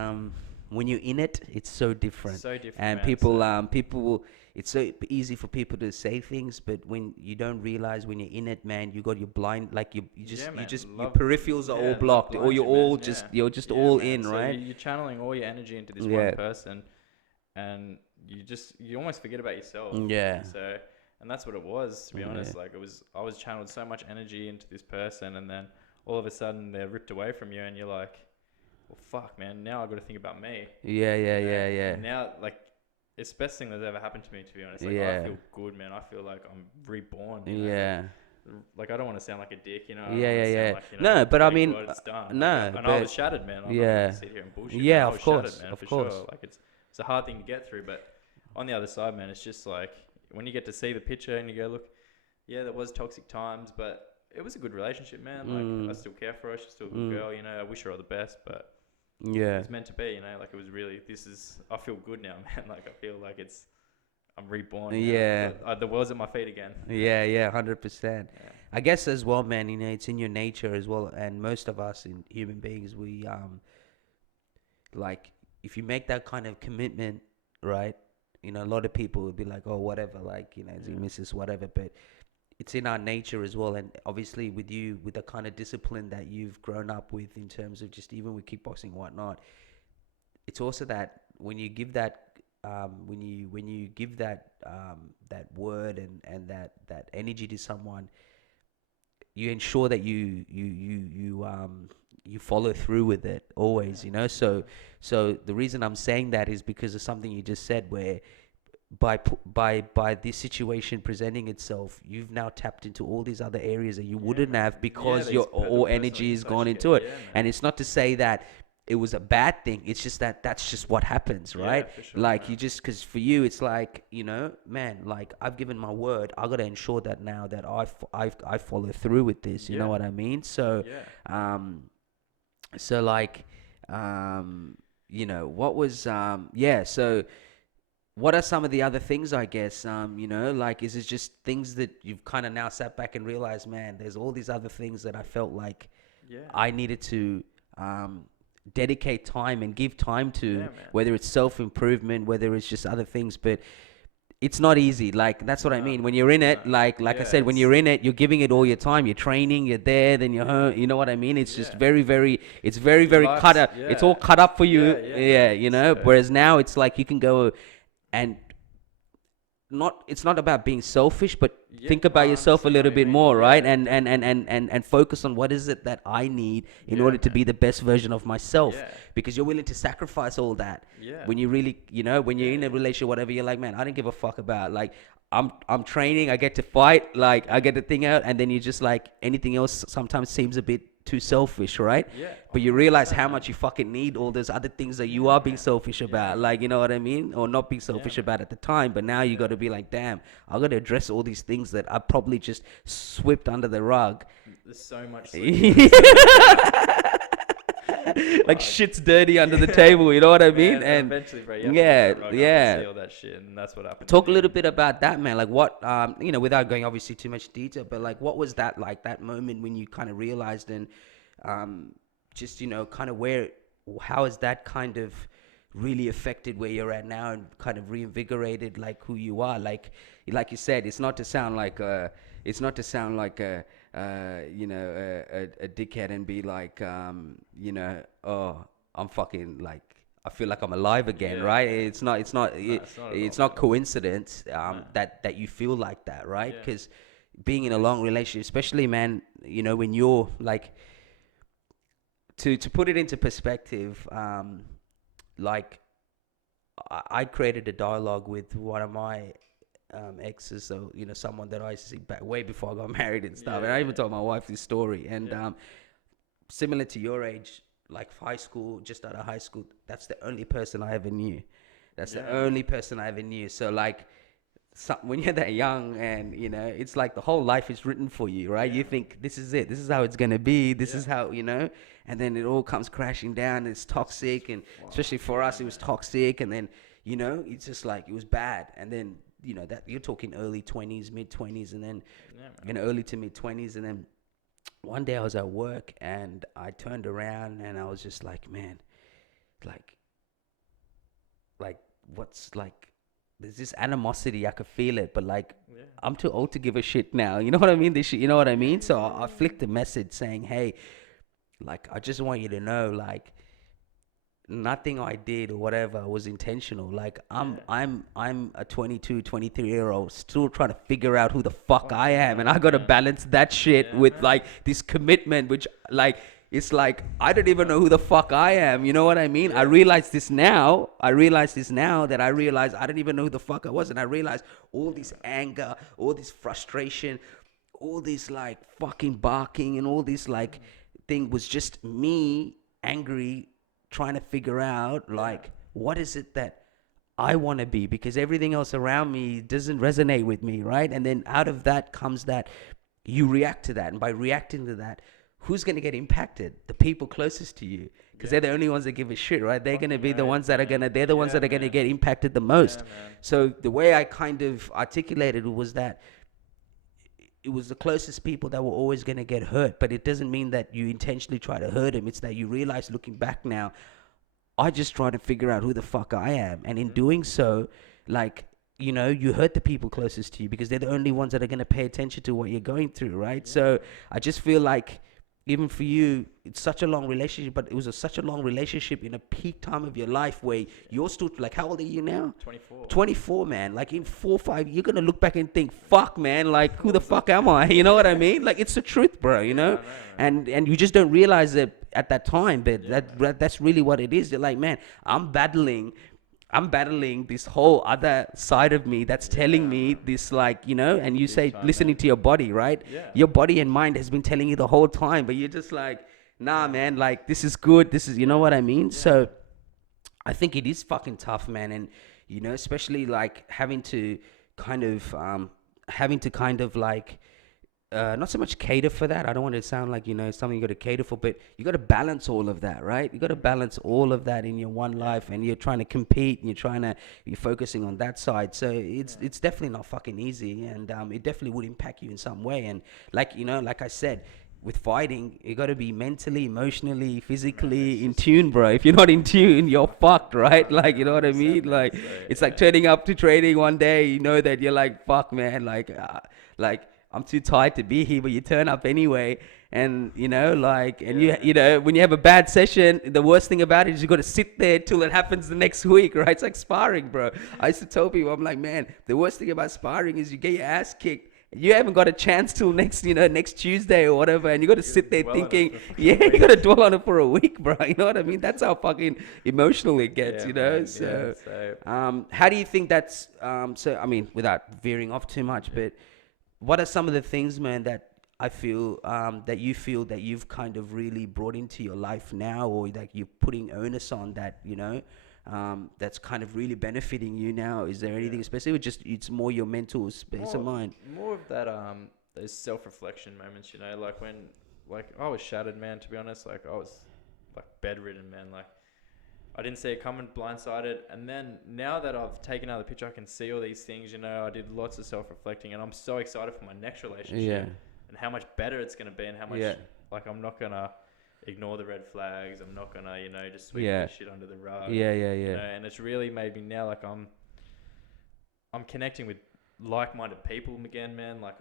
when you're in it, it's so different. so different, And man. people, it's so easy for people to say things, but when you don't realize when you're in it, man, you got your blind, like Yeah, man. your peripherals are all Love blocked, or blinds you're you, man. all Yeah. you're just Yeah, all man. in, So right? you're channeling all your energy into this Yeah. one person, and you almost forget about yourself. Yeah. So, and that's what it was, to be Yeah. honest. Like I was channeled so much energy into this person, and then all of a sudden they're ripped away from you, and you're like, well, fuck, man. Now I got to think about me. Yeah, you know? yeah. And now, like, it's the best thing that's ever happened to me, to be honest. Like, Yeah. I feel good, man. I feel like I'm reborn. You know? Yeah. Like, I don't want to sound like a dick, you know. I don't Yeah, wanna yeah, sound yeah. like, you know, No, but I thank mean, God it's done. no, Like, and I but was shattered, man. I'm not yeah. gonna sit here and bullshit. Yeah, man. I of was course, shattered, man, of for course. sure. Like, it's a hard thing to get through, but on the other side, man, it's just like when you get to see the picture and you go, look, yeah, there was toxic times, but it was a good relationship, man. Like, I still care for her. She's still a good girl, you know. I wish her all the best, but it Yeah. was meant to be, you know. Like, it was really, I feel good now, man. Like, I feel like I'm reborn. Yeah. The world's at my feet again. Yeah, 100%. Yeah. I guess as well, man, you know, it's in your nature as well, and most of us in human beings, we like if you make that kind of commitment, right? You know, a lot of people would be like, oh, whatever, like, you know, Yeah. missus, whatever, but it's in our nature as well, and obviously with you, with the kind of discipline that you've grown up with in terms of just even with kickboxing and whatnot, it's also that when you give that when you give that that word and that energy to someone, you ensure that you follow through with it always, you know. So the reason I'm saying that is because of something you just said, where by this situation presenting itself, you've now tapped into all these other areas that you wouldn't man. have because these your personal all energy has insights gone you into get. it. Yeah, man. And it's not to say that it was a bad thing. It's just that that's just what happens, right? Yeah, for sure, Like man. you just, because for you, it's like, you know, man, like I've given my word. I got to ensure that now that I follow through with this. You know Yeah. what I mean? So, Yeah. so like, you know, what was, yeah. So, what are some of the other things? I guess, you know, like, is it just things that you've kind of now sat back and realized, man, there's all these other things that I felt like Yeah. I needed to dedicate time and give time Yeah, to, man. whether it's self-improvement, whether it's just other things. But it's not easy. Like, that's what I No, mean. When you're in it, no. like I Yeah, said, when it's you're in it, you're giving it all your time. You're training, you're there, then you're home. You know what I mean? It's just yeah. very, very, it's very, Your very life's- cut up. It's all yeah. cut up for you. Yeah, yeah, Yeah, man. you know. So- Whereas now it's like you can go and it's not about being selfish, but Yeah, think about I yourself a understand little what you bit mean. more, Yeah, right? And focus on what is it that I need in Yeah, order to man. be the best version of myself. Yeah. Because you're willing to sacrifice all that. Yeah. When you really, when you're Yeah, in a yeah. relationship, whatever, you're like, man, I don't give a fuck about, like, I'm training, I get to fight, like, I get the thing out, and then you just like, anything else sometimes seems a bit too selfish, right? Yeah. But you realize 100%, how man. much you fucking need all those other things that you Yeah, are being man. selfish about, like, you know what I mean? Or not being selfish man. about at the time, but now you got to be like, damn, I got to address all these things that I probably just swept under the rug. There's so much Like, shit's dirty under the table, you know what I mean? Man, And eventually, bro, you have yeah, to put that rug up and yeah. see all that shit, and that's what happened. Talk to a me. little bit about that, man. Like, what, without going obviously too much detail, but like, what was that like, that moment when you kind of realized and just, kind of how has that kind of really affected where you're at now and kind of reinvigorated like who you are? Like you said, it's not to sound like a dickhead and be like, oh, I'm fucking like, I feel like I'm alive again, Yeah. right? It's not it's not at all. coincidence that you feel like that, right? Yeah. Because being in a long relationship, especially, man, when you're like, to put it into perspective, like I created a dialogue with one of my exes, so someone that I used to see back way before I got married and stuff. Yeah, and I even yeah. told my wife this story. And Yeah. Similar to your age, like high school, just out of high school, that's the only person I ever knew. That's the Yeah. only person I ever knew. So like, when you're that young, and it's like the whole life is written for you, right? Yeah. You think this is it, this is how it's gonna be, this Yeah. is how, and then it all comes crashing down. It's toxic, and especially for us, it was toxic. And then it's just like, it was bad. And then that you're talking early 20s, mid 20s, and then Yeah, man. early to mid 20s. And then one day I was at work and I turned around and I was just like, man, like what's like, there's this animosity, I could feel it, but like, Yeah. I'm too old to give a shit now. You know what I mean? This shit, you know what I mean? So I flicked a message saying, hey, like, I just want you to know, like, nothing I did or whatever was intentional. Like, I'm a 22, 23-year-old still trying to figure out who the fuck I am, and I got to man. balance that shit Yeah, with man. like this commitment, which like, it's like, I don't even know who the fuck I am. You know what I mean? I Yeah. realize this now. I realize I don't even know who the fuck I was. And I realized all this anger, all this frustration, all this like fucking barking and all this like thing was just me angry, trying to figure out like, what is it that I want to be, because everything else around me doesn't resonate with me, right? And then out of that comes that you react to that. And by reacting to that, who's going to get impacted? The people closest to you, because they're the only ones that give a shit, right? They're going to be the ones that are going to, they're the ones that are going to get impacted the most. man. So the way I kind of articulated it was that it was the closest people that were always going to get hurt, but it doesn't mean that you intentionally try to hurt them. It's that you realize, looking back now, I just try to figure out who the fuck I am. And in doing so, like, you hurt the people closest to you, because they're the only ones that are going to pay attention to what you're going through, right? So I just feel like, even for you, it's such a long relationship, but it was such a long relationship in a peak time of your life where you're still, like, how old are you now? 24. 24, man. Like, in 4 or 5, you're going to look back and think, fuck, man, like, who the fuck am I? You know what I mean? Like, it's the truth, bro, you know? And you just don't realize it at that time, but that's really what it is. You're like, man, I'm battling this whole other side of me that's telling me this, like, and you say, listening to your body, right? Yeah. Your body and mind has been telling you the whole time, but you're just like, nah, man, like, this is good. This is, you know what I mean? So I think it is fucking tough, man. And, especially like having to kind of like, not so much cater for that. I don't want to sound like, something you got to cater for, but you got to balance all of that, right? You got to balance all of that in your one life, and you're trying to compete, and you're focusing on that side. So it's definitely not fucking easy, and it definitely would impact you in some way. And like, like I said, with fighting, you got to be mentally, emotionally, physically it's in just tune, bro. If you're not in tune, you're fucked, right? yeah, Like, you know what I 100%, mean? man. Like, So it's like yeah, turning up to training one day, you know that you're like, fuck, man, like I'm too tired to be here, but you turn up anyway. And you know, like, and yeah, you know, when you have a bad session, the worst thing about it is you got to sit there till it happens the next week, right? It's like sparring, bro. I used to tell people, I'm like, man, the worst thing about sparring is you get your ass kicked. You haven't got a chance till next, you know, next Tuesday or whatever, and you got to you gotta sit there dwell on it thinking, for fucking yeah, a you got to week. dwell on it for a week, bro. You know what I mean? That's how fucking emotional it gets, Yeah, you know. man. Yeah, So, so how do you think that's? So, I mean, without veering off too much, yeah. but what are some of the things, man, that I feel that you feel that you've kind of really brought into your life now, or that you're putting onus on that, you know, that's kind of really benefiting you now? Is there anything Yeah. especially, or just it's more your mental space of More, mind? more of that those self-reflection moments, you know, like when like I was shattered, man. To be honest, like I was like bedridden, man. Like I didn't see it coming, blindsided. And then now that I've taken out the picture, I can see all these things. You know, I did lots of self-reflecting, and I'm so excited for my next Yeah, relationship and how much better it's gonna be, and how much yeah, like I'm not gonna ignore the red flags. I'm not gonna, you know, just sweep yeah, this shit under the rug. yeah, yeah, You yeah, know, and it's really made me now like I'm connecting with like-minded people again, man. Like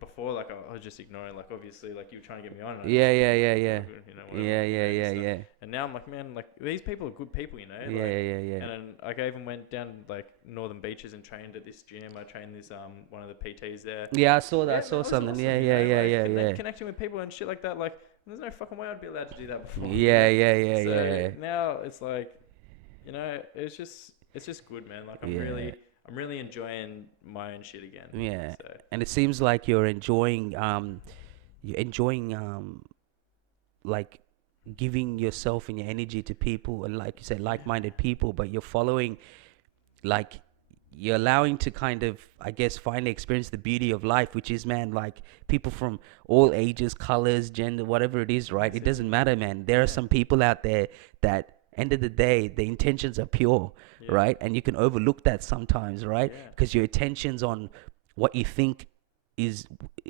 before, like I was just ignoring, like obviously, like you were trying to get me on, and I yeah, just, yeah, like, yeah, oh, yeah, good, you know, whatever, yeah, you yeah, know, yeah, stuff. yeah, And now I'm like, man, like these people are good people, you know, yeah, like. yeah, yeah, And then like I even went down like Northern Beaches and trained at this gym. I trained this one of the PTs there. yeah. I saw that. I Yeah, man, saw it was something. Yeah, awesome, you yeah, know, yeah, like yeah, yeah, connecting with people and shit like that. Like there's no fucking way I'd be allowed to do that before, you yeah, know. yeah, yeah, So yeah, now it's like, you know, it's just good, man. Like yeah. I'm really enjoying my own shit again. Yeah, So and it seems like you're enjoying like giving yourself and your energy to people, and like you said, like-minded people, but you're following, like, you're allowing to kind of, I guess, finally experience the beauty of life, which is, man, like, people from all ages, colors, gender, whatever it is, right? that's It it. doesn't matter, man. There are Yeah, some people out there that, end of the day, the intentions are pure, yeah, right? And you can overlook that sometimes, right? yeah, Because your attention's on what you think is,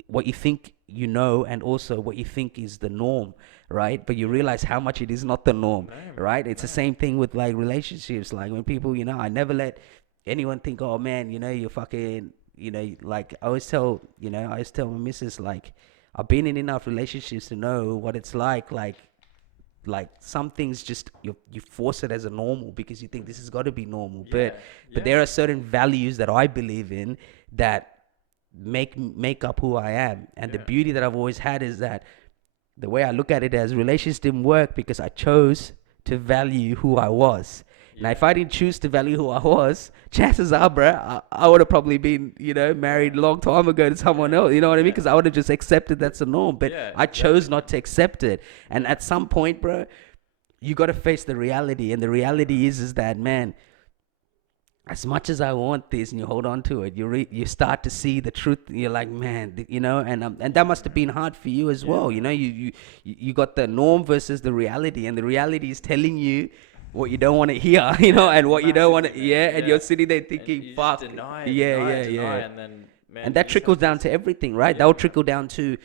what you think you know, and also what you think is the norm, right? But you realize how much it is not the norm, no, man, right? It's the no, same thing with like relationships. Like when people, you know, I never let anyone think, oh man, you know, you're fucking, you know, like I always tell, you know, I always tell my missus, like, I've been in enough relationships to know what it's like some things just you force it as a normal because you think this has got to be normal, yeah, but yeah, there are certain values that I believe in that make up who I am. And the yeah, beauty that I've always had is that the way I look at it as relationships didn't work because I chose to value who I was. Now, yeah, if I didn't choose to value who I was, chances are, bro, I would have probably been, you know, married a long time ago to someone yeah, else. You know what I mean? yeah, Because I would have just accepted that's the norm. But yeah, I chose exactly, not man. to accept it. And at some point, bro, you got to face the reality. And the reality is that, man, as much as I want this, and you hold on to it, you start to see the truth. You're like, man, you know, and that must have been hard for you as Yeah, well. You know, man. you got the norm versus the reality, and the reality is telling you what you don't want to hear, you know, Yeah, and what you don't want massively, to, man. yeah, and Yeah, you're sitting there and thinking, you just fuck, deny it, yeah, deny it, yeah, deny, yeah, and then man, and you that just have trickles to. down to everything, right? That Yeah, will man. trickle down to,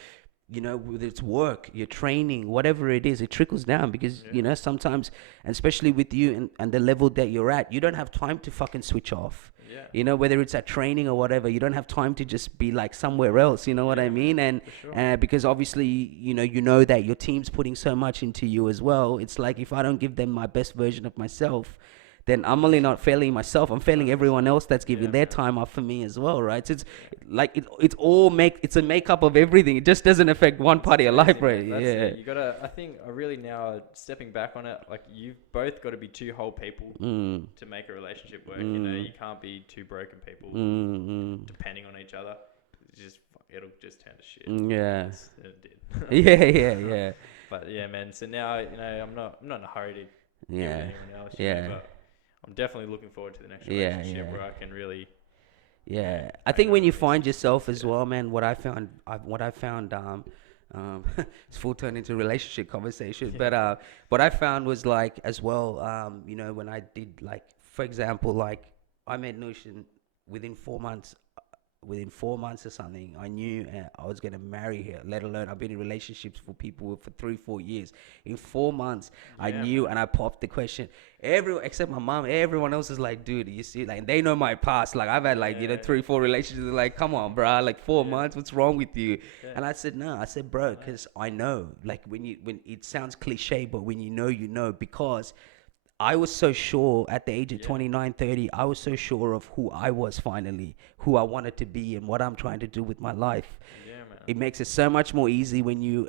you know, whether it's work, your training, whatever it is, it trickles down because, Yeah, you know, sometimes, and especially with you and the level that you're at, you don't have time to fucking switch off. yeah, You know, whether it's at training or whatever, you don't have time to just be like somewhere else. You know what I yeah, man, mean? And for sure. because obviously, you know that your team's putting so much into you as well. It's like if I don't give them my best version of myself, then I'm only not failing myself. I'm failing everyone 100%. else that's Yeah, giving their man. time up for me as well, right? So it's Yeah. like it's a makeup of everything. It just doesn't affect one It's part of your life, crazy, right? man. That's Yeah. it. You gotta. I think I really now stepping back on it. Like you've both got to be two whole people Mm. to make a relationship work. You know, Mm. you can't be two broken people Mm. Mm. depending on each other. It'll just turn to shit. Mm, yeah. It did. Yeah. Yeah. Yeah. But yeah, man. So now you know I'm not in a hurry to be with Yeah. anyone else. You Yeah. know, but I'm definitely looking forward to the next Yeah. relationship Yeah. where I can really. Yeah, I Hang think when over you these find yourself stuff, as yeah. well, man, what I found, it's full turn into relationship conversation, but what I found was like as well, you know, when I did like, for example, like I met Nushin within 4 months. within 4 months or something, I knew I was going to marry her, let alone I've been in relationships for people for 3-4 years. In 4 months, I Yeah, knew, man. and I popped the question. Everyone, except my mom, everyone else is like, dude, you see, like, they know my past. Like, I've had, like, Yeah. 3-4 relationships. They're like, come on, bro, like, 4 months, Yeah. what's wrong with you? Yeah. And I said, no, I said, bro, I know. because I know, like, when it sounds cliche, but when you know, because I was so sure at the age of Yeah. 29, 30, I was so sure of who I was finally, who I wanted to be, and what I'm trying to do with my life. Yeah, man. It makes it so much more easy when you're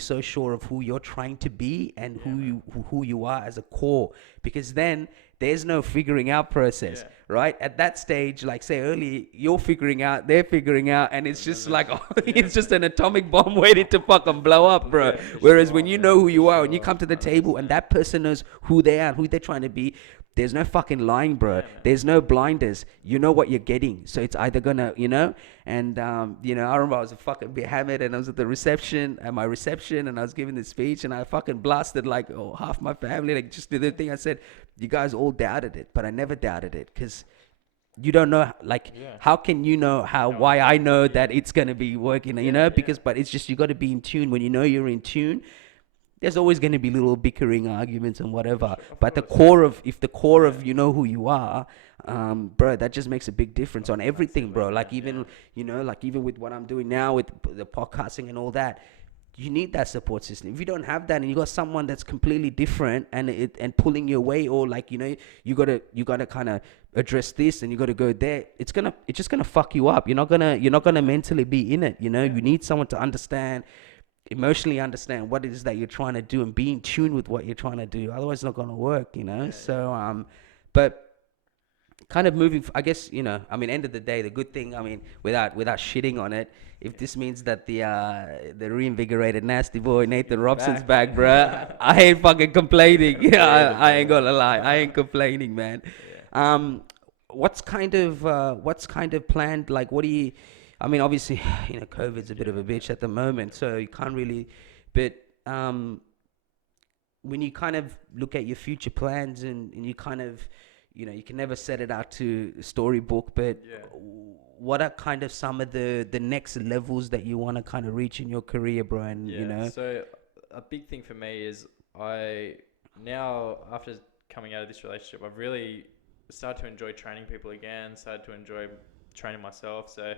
so sure of who you're trying to be and Yeah, man. who you are as a core, because then there's no figuring out process, Yeah. right? At that stage, like say early, you're figuring out, they're figuring out, and it's And then just like yeah, it's just man. an atomic bomb waiting to fucking blow up, bro. Yeah, for Whereas sure, when you know man. who For you are and you sure. come to the table and 100%. that person knows who they are and who they're trying to be, there's no fucking lying, bro. Yeah, man. There's no blinders. You know what you're getting. So it's either gonna, and I remember I was a fucking bit hammered and I was at my reception, and I was giving the speech, and I fucking blasted like half my family, like just the other thing I said. You guys all doubted it, but I never doubted it, because you don't know, like, Yeah. how can you know How why it's I going to know be. that it's gonna be working, Yeah, yeah. because, but it's just, you got to be in tune. When you know you're in tune, there's always going to be little bickering arguments and whatever, Of but the course. core of if the core Yeah. of you know who you are, bro, that just makes a big difference on everything, Massively, bro. Like, man. even Yeah. like, even with what I'm doing now with the podcasting and all that, you need that support system. If you don't have that and you got someone that's completely different and pulling you away, or like, you gotta kind of address this and you gotta go there, it's just gonna fuck you up. You're not gonna mentally be in it. Yeah. You need someone to emotionally understand what it is that you're trying to do and be in tune with what you're trying to do. Otherwise, it's not gonna work. Yeah, So yeah. but kind of moving, I guess, I mean, end of the day, the good thing, I mean, without shitting on it, if this means that the reinvigorated nasty boy Nathan He's Robson's back, back, man. bruh, I ain't fucking complaining. Yeah, Brilliant, I ain't brilliant. gonna lie, I ain't complaining, man. Yeah. um what's kind of planned, like, what do you, I mean, obviously, COVID's a bit of a Yeah. bitch at the moment, so you can't really, but when you kind of look at your future plans, and you kind of, you can never set it out to storybook, but Yeah. what are kind of some of the next levels that you want to kind of reach in your career, bro? And Yeah. So a big thing for me is now after coming out of this relationship, I've really started to enjoy training people again, started to enjoy training myself. So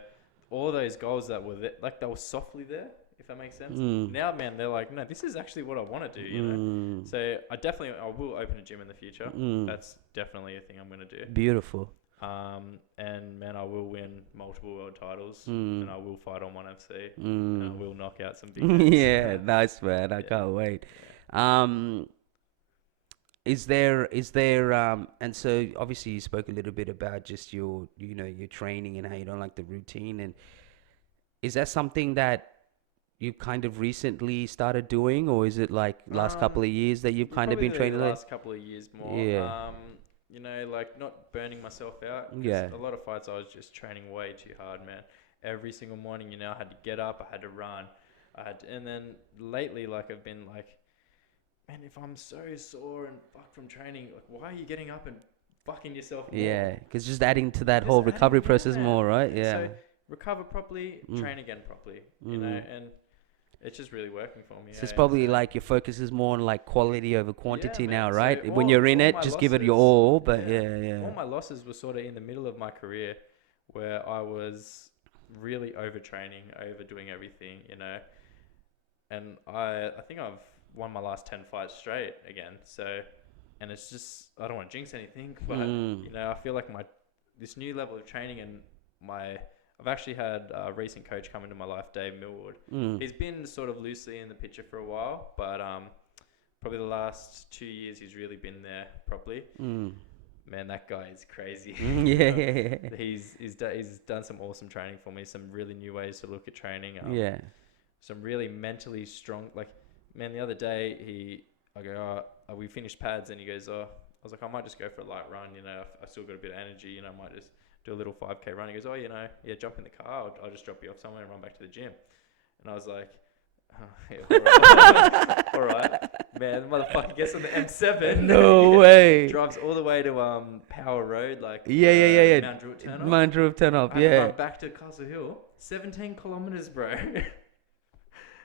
all those goals that were there, like, they were softly there, if that makes sense. Now, man, they're like, no, this is actually what I want to do, So I will open a gym in the future. That's definitely a thing I'm going to do. Beautiful. And man, I will win multiple world titles, and I will fight on ONE FC, and I will knock out some big names. Yeah, nice, man. I Yeah. can't wait. Yeah. Is there and so obviously you spoke a little bit about just your training and how you don't like the routine, and is that something that you kind of recently started doing, or is it like last couple of years that you've kind of Probably been training the like? last couple of years more. Yeah. Like, not burning myself out. 'Cause Yeah. a lot of fights I was just training way too hard, man. Every single morning, I had to get up, I had to run, and then lately, like, I've been like, man, if I'm so sore and fucked from training, like, why are you getting up and fucking yourself more? Yeah, because just adding to that Just whole adding- recovery yeah, process man. more, right? And Yeah. so recover properly, train again properly, and it's just really working for me. So it's eh? probably So- like your focus is more on like quality over quantity now, man. So right? When all- you're in all it, my just give it your losses- all. But yeah. All my losses were sort of in the middle of my career, where I was really overtraining, overdoing everything, and I think I've won my last 10 fights straight again. So, and it's just, I don't want to jinx anything, but I feel like this new level of training, and I've actually had a recent coach come into my life, Dave Millwood. He's been sort of loosely in the picture for a while, but probably the last 2 years he's really been there properly. Man, that guy is crazy. Yeah. He's done some awesome training for me, some really new ways to look at training. Yeah. Some really mentally strong, like, man, the other day I go, oh, we finished pads, and he goes, oh, I was like, I might just go for a light run, I still got a bit of energy, I might just do a little 5K run. He goes, oh, yeah, jump in the car, I'll just drop you off somewhere and run back to the gym. And I was like, Yeah, all right. All right. Man, the motherfucker gets on the M7. No way. Drives all the way to Power Road, like Yeah. Mount Druitt turn off. Mount Druitt turn off, I had to yeah. run back to Castle Hill, 17 kilometers, bro.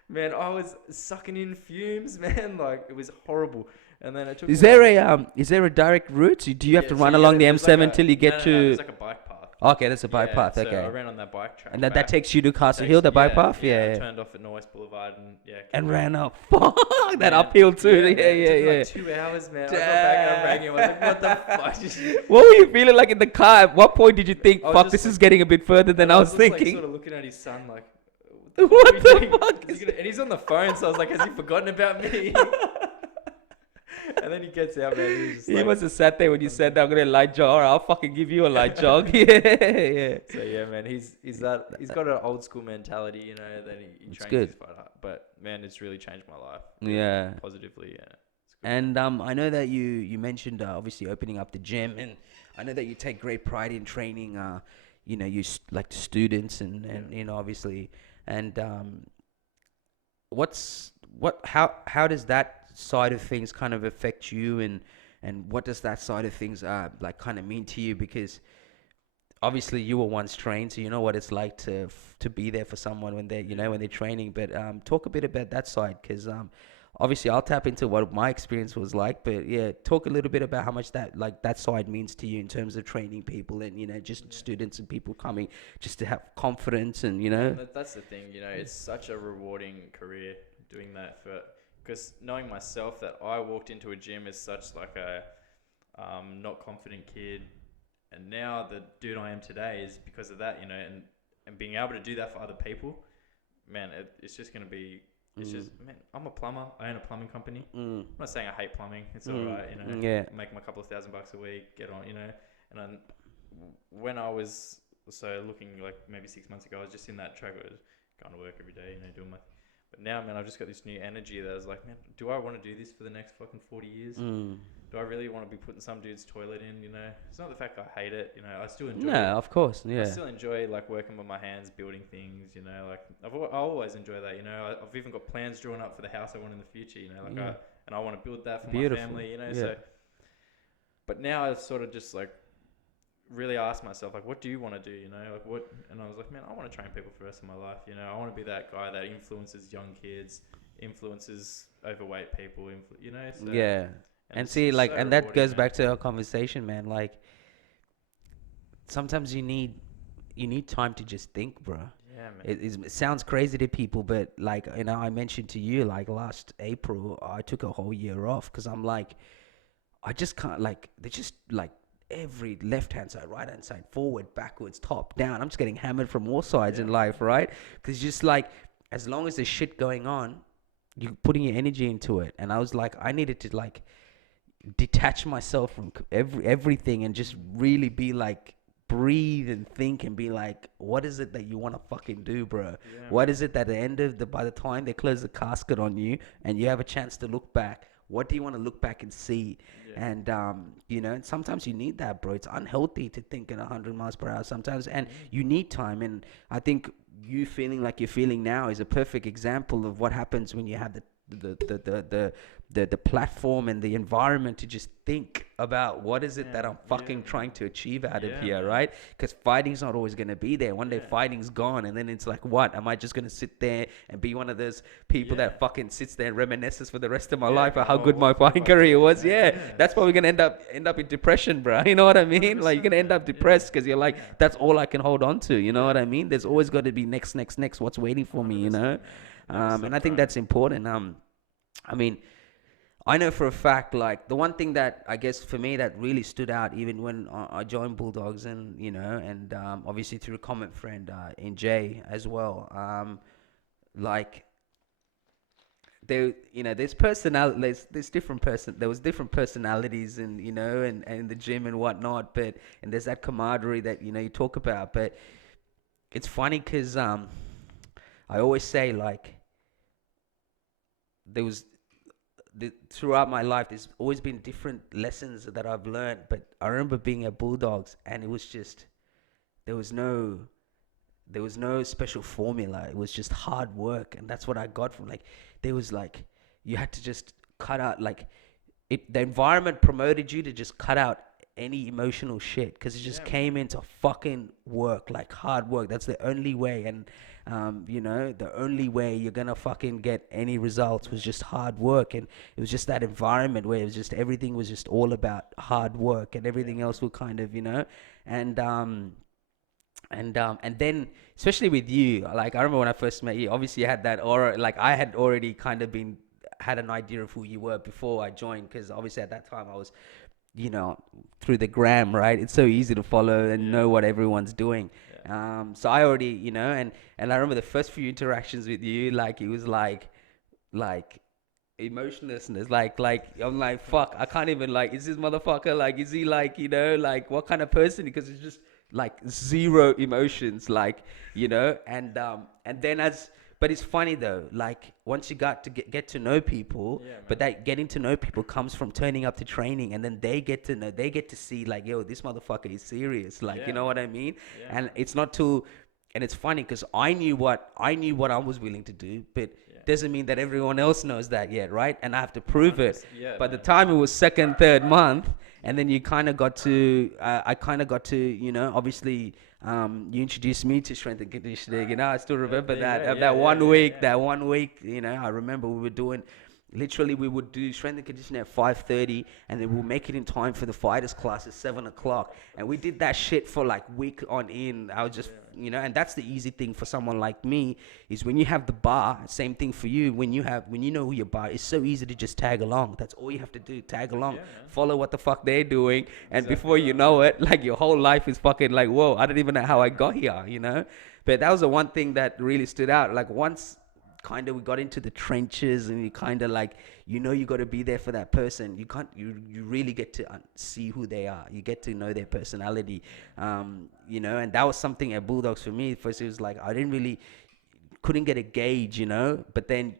Man, I was sucking in fumes, man. Like, it was horrible. And then it took Is me there like, a is there a direct route? Do you have to so run along the there's like M7 a, till you get no, to? there's like a bike path. Okay, that's a bike Yeah, path. so Okay, I ran on that bike track and that back. takes you to Castle Takes- Hill, the bike yeah, path. I Yeah, turned off at Norwest Boulevard and and kept ran going. up. Fuck that Man, uphill too. man, Yeah, it took me yeah. like 2 hours, man. I got back and I rang him. I was like, what the fuck? What were you feeling like in the car? At what point did you think, I was "Fuck, just this like- is getting a bit further than I was just, like, thinking"? sort of looking at his son like, What are you the doing? fuck Is he gonna- and he's on the phone, so I was like, has he forgotten about me? And then he gets out, man. He was just You like, must have sat there when you said that I'm gonna light jog. All right, I'll fucking give you a light jog. Yeah. so yeah, man. He's got an old school mentality, you know. Then he It's trains good. his fight hard. But man, it's really changed my life. Yeah. Positively, yeah. And I know that you mentioned obviously opening up the gym, and I know that you take great pride in training. Like students and you know obviously, and how does that side of things kind of affect you, and what does that side of things like kind of mean to you? Because obviously you were once trained, so you know what it's like to be there for someone when they're when they're training. But talk a bit about that side, because obviously I'll tap into what my experience was like, but yeah, talk a little bit about how much that side means to you in terms of training people, and just students and people coming just to have confidence, and That's the thing, it's such a rewarding career doing that because knowing myself that I walked into a gym as such like a not confident kid, and now the dude I am today is because of that, and being able to do that for other people, man, it's just going to be, it's just, man, I'm a plumber. I own a plumbing company. I'm not saying I hate plumbing. It's all right, Yeah. make my couple of $1,000 a week, get on, and when I was, looking like maybe 6 months ago, I was just in that track. I was going to work every day, doing my. But now, man, I've just got this new energy that I was like, man, do I want to do this for the next fucking 40 years? Do I really want to be putting some dude's toilet in? It's not the fact I hate it. I still enjoy. No, of course, I yeah. still enjoy like working with my hands, building things. Like I always enjoy that. I've even got plans drawn up for the house I want in the future. I want to build that for Beautiful. my family. Yeah. So. But now I've sort of just like really asked myself, like, what do you want to do? Like what? And I was like, man, I want to train people for the rest of my life. I want to be that guy that influences young kids, influences overweight people. So, Yeah. And see, it's like, so and that rewarding, goes man. back to our conversation, man. Like, sometimes you need time to just think, bro. Yeah, man. It sounds crazy to people, but like, I mentioned to you, like last April, I took a whole year off because I'm like, I just can't, like, they're just like every left hand side, right hand side, forward, backwards, top, down. I'm just getting hammered from all sides in life, right? Because just like, as long as there's shit going on, you're putting your energy into it. And I was like, I needed to like detach myself from everything and just really be like, breathe and think and be like, what is it that you want to fucking do, bro? Yeah, What is it that by the time they close the casket on you and you have a chance to look back, what do you want to look back and see? Yeah. And and sometimes you need that, bro. It's unhealthy to think at 100 miles per hour sometimes, and you need time. And I think you feeling like you're feeling now is a perfect example of what happens when you have the platform and the environment to just think about what is it that I'm fucking trying to achieve out of here, right? Because fighting's not always going to be there. One day fighting's gone, and then it's like, what? Am I just going to sit there and be one of those people that fucking sits there and reminisces for the rest of my life about how good my fighting career was? That's why we're going to end up in depression, bro. You know what I mean? Like, you're going to end up depressed because you're like, that's all I can hold on to. You know what I mean? There's always got to be next. What's waiting for me, and I think that's important. I mean, I know for a fact, like, the one thing that I guess for me that really stood out, even when I joined Bulldogs, and and obviously through a common friend in Jay as well, like, there, there's there was different personalities, and and in the gym and whatnot, and there's that camaraderie that you talk about, but it's funny because I always say, like, there was throughout my life, there's always been different lessons that I've learned, but I remember being at Bulldogs, and it was just, there was no there was no special formula. It was just hard work, and that's what I got from like. There was like you had to just cut out like it. The environment promoted you to just cut out any emotional shit because it just Yeah, man. came into fucking work, like hard work. That's the only way, and you know, the only way you're gonna fucking get any results was just hard work, and it was just that environment where it was just everything was just all about hard work, and Yeah, everything man. else will kind of, you know, and and then especially with you, like I remember when I first met you, obviously you had that aura. Like I had already kind of been had an idea of who you were before I joined, because obviously at that time I was, you know, through the gram, right? It's so easy to follow and Yeah, know what everyone's doing. yeah, So I already, you know, and I remember the first few interactions with you, like it was like emotionlessness, like I'm like, fuck, I can't even, like, is this motherfucker, like, is he like, you know, like what kind of person? Because it's just like zero emotions, like, you know, and then as but it's funny though, like once you got to get to know people, yeah, but man. that getting to know people comes from turning up to training, and then they get to know, they get to see like, yo, this motherfucker is serious, like, you Yeah, know what man. I mean? Yeah, And man. it's not too, and it's funny because I knew what I was willing to do, but Yeah. doesn't mean that everyone else knows that yet, right? And I have to prove it. 100%. Yeah, By the man. time it was second, third month, Yeah. and then you kind of got to, I kind of got to, you know, obviously, you introduced me to strength and conditioning. You know, I still remember There you that go. of Yeah, yeah, yeah, yeah. that 1 week. You know, I remember we were doing. Literally, we would do strength and conditioning at 5:30, and then we'll make it in time for the fighters class at 7 o'clock. And we did that shit for like week on in. I was just, Yeah. you know, and that's the easy thing for someone like me is when you have the bar. Same thing for you when you know who your bar. It's so easy to just tag along. That's all you have to do. Tag along, Yeah, man. follow what the fuck they're doing, and Exactly before you right, know man. it, like your whole life is fucking like, whoa, I don't even know how Yeah, I man. got here, you know. But that was the one thing that really stood out. Like once kind of we got into the trenches, and you kind of like, you know, you got to be there for that person. You can't, you really get to see who they are. You get to know their personality, you know. And that was something at Bulldogs for me. First it was like I didn't really couldn't get a gauge, you know. But then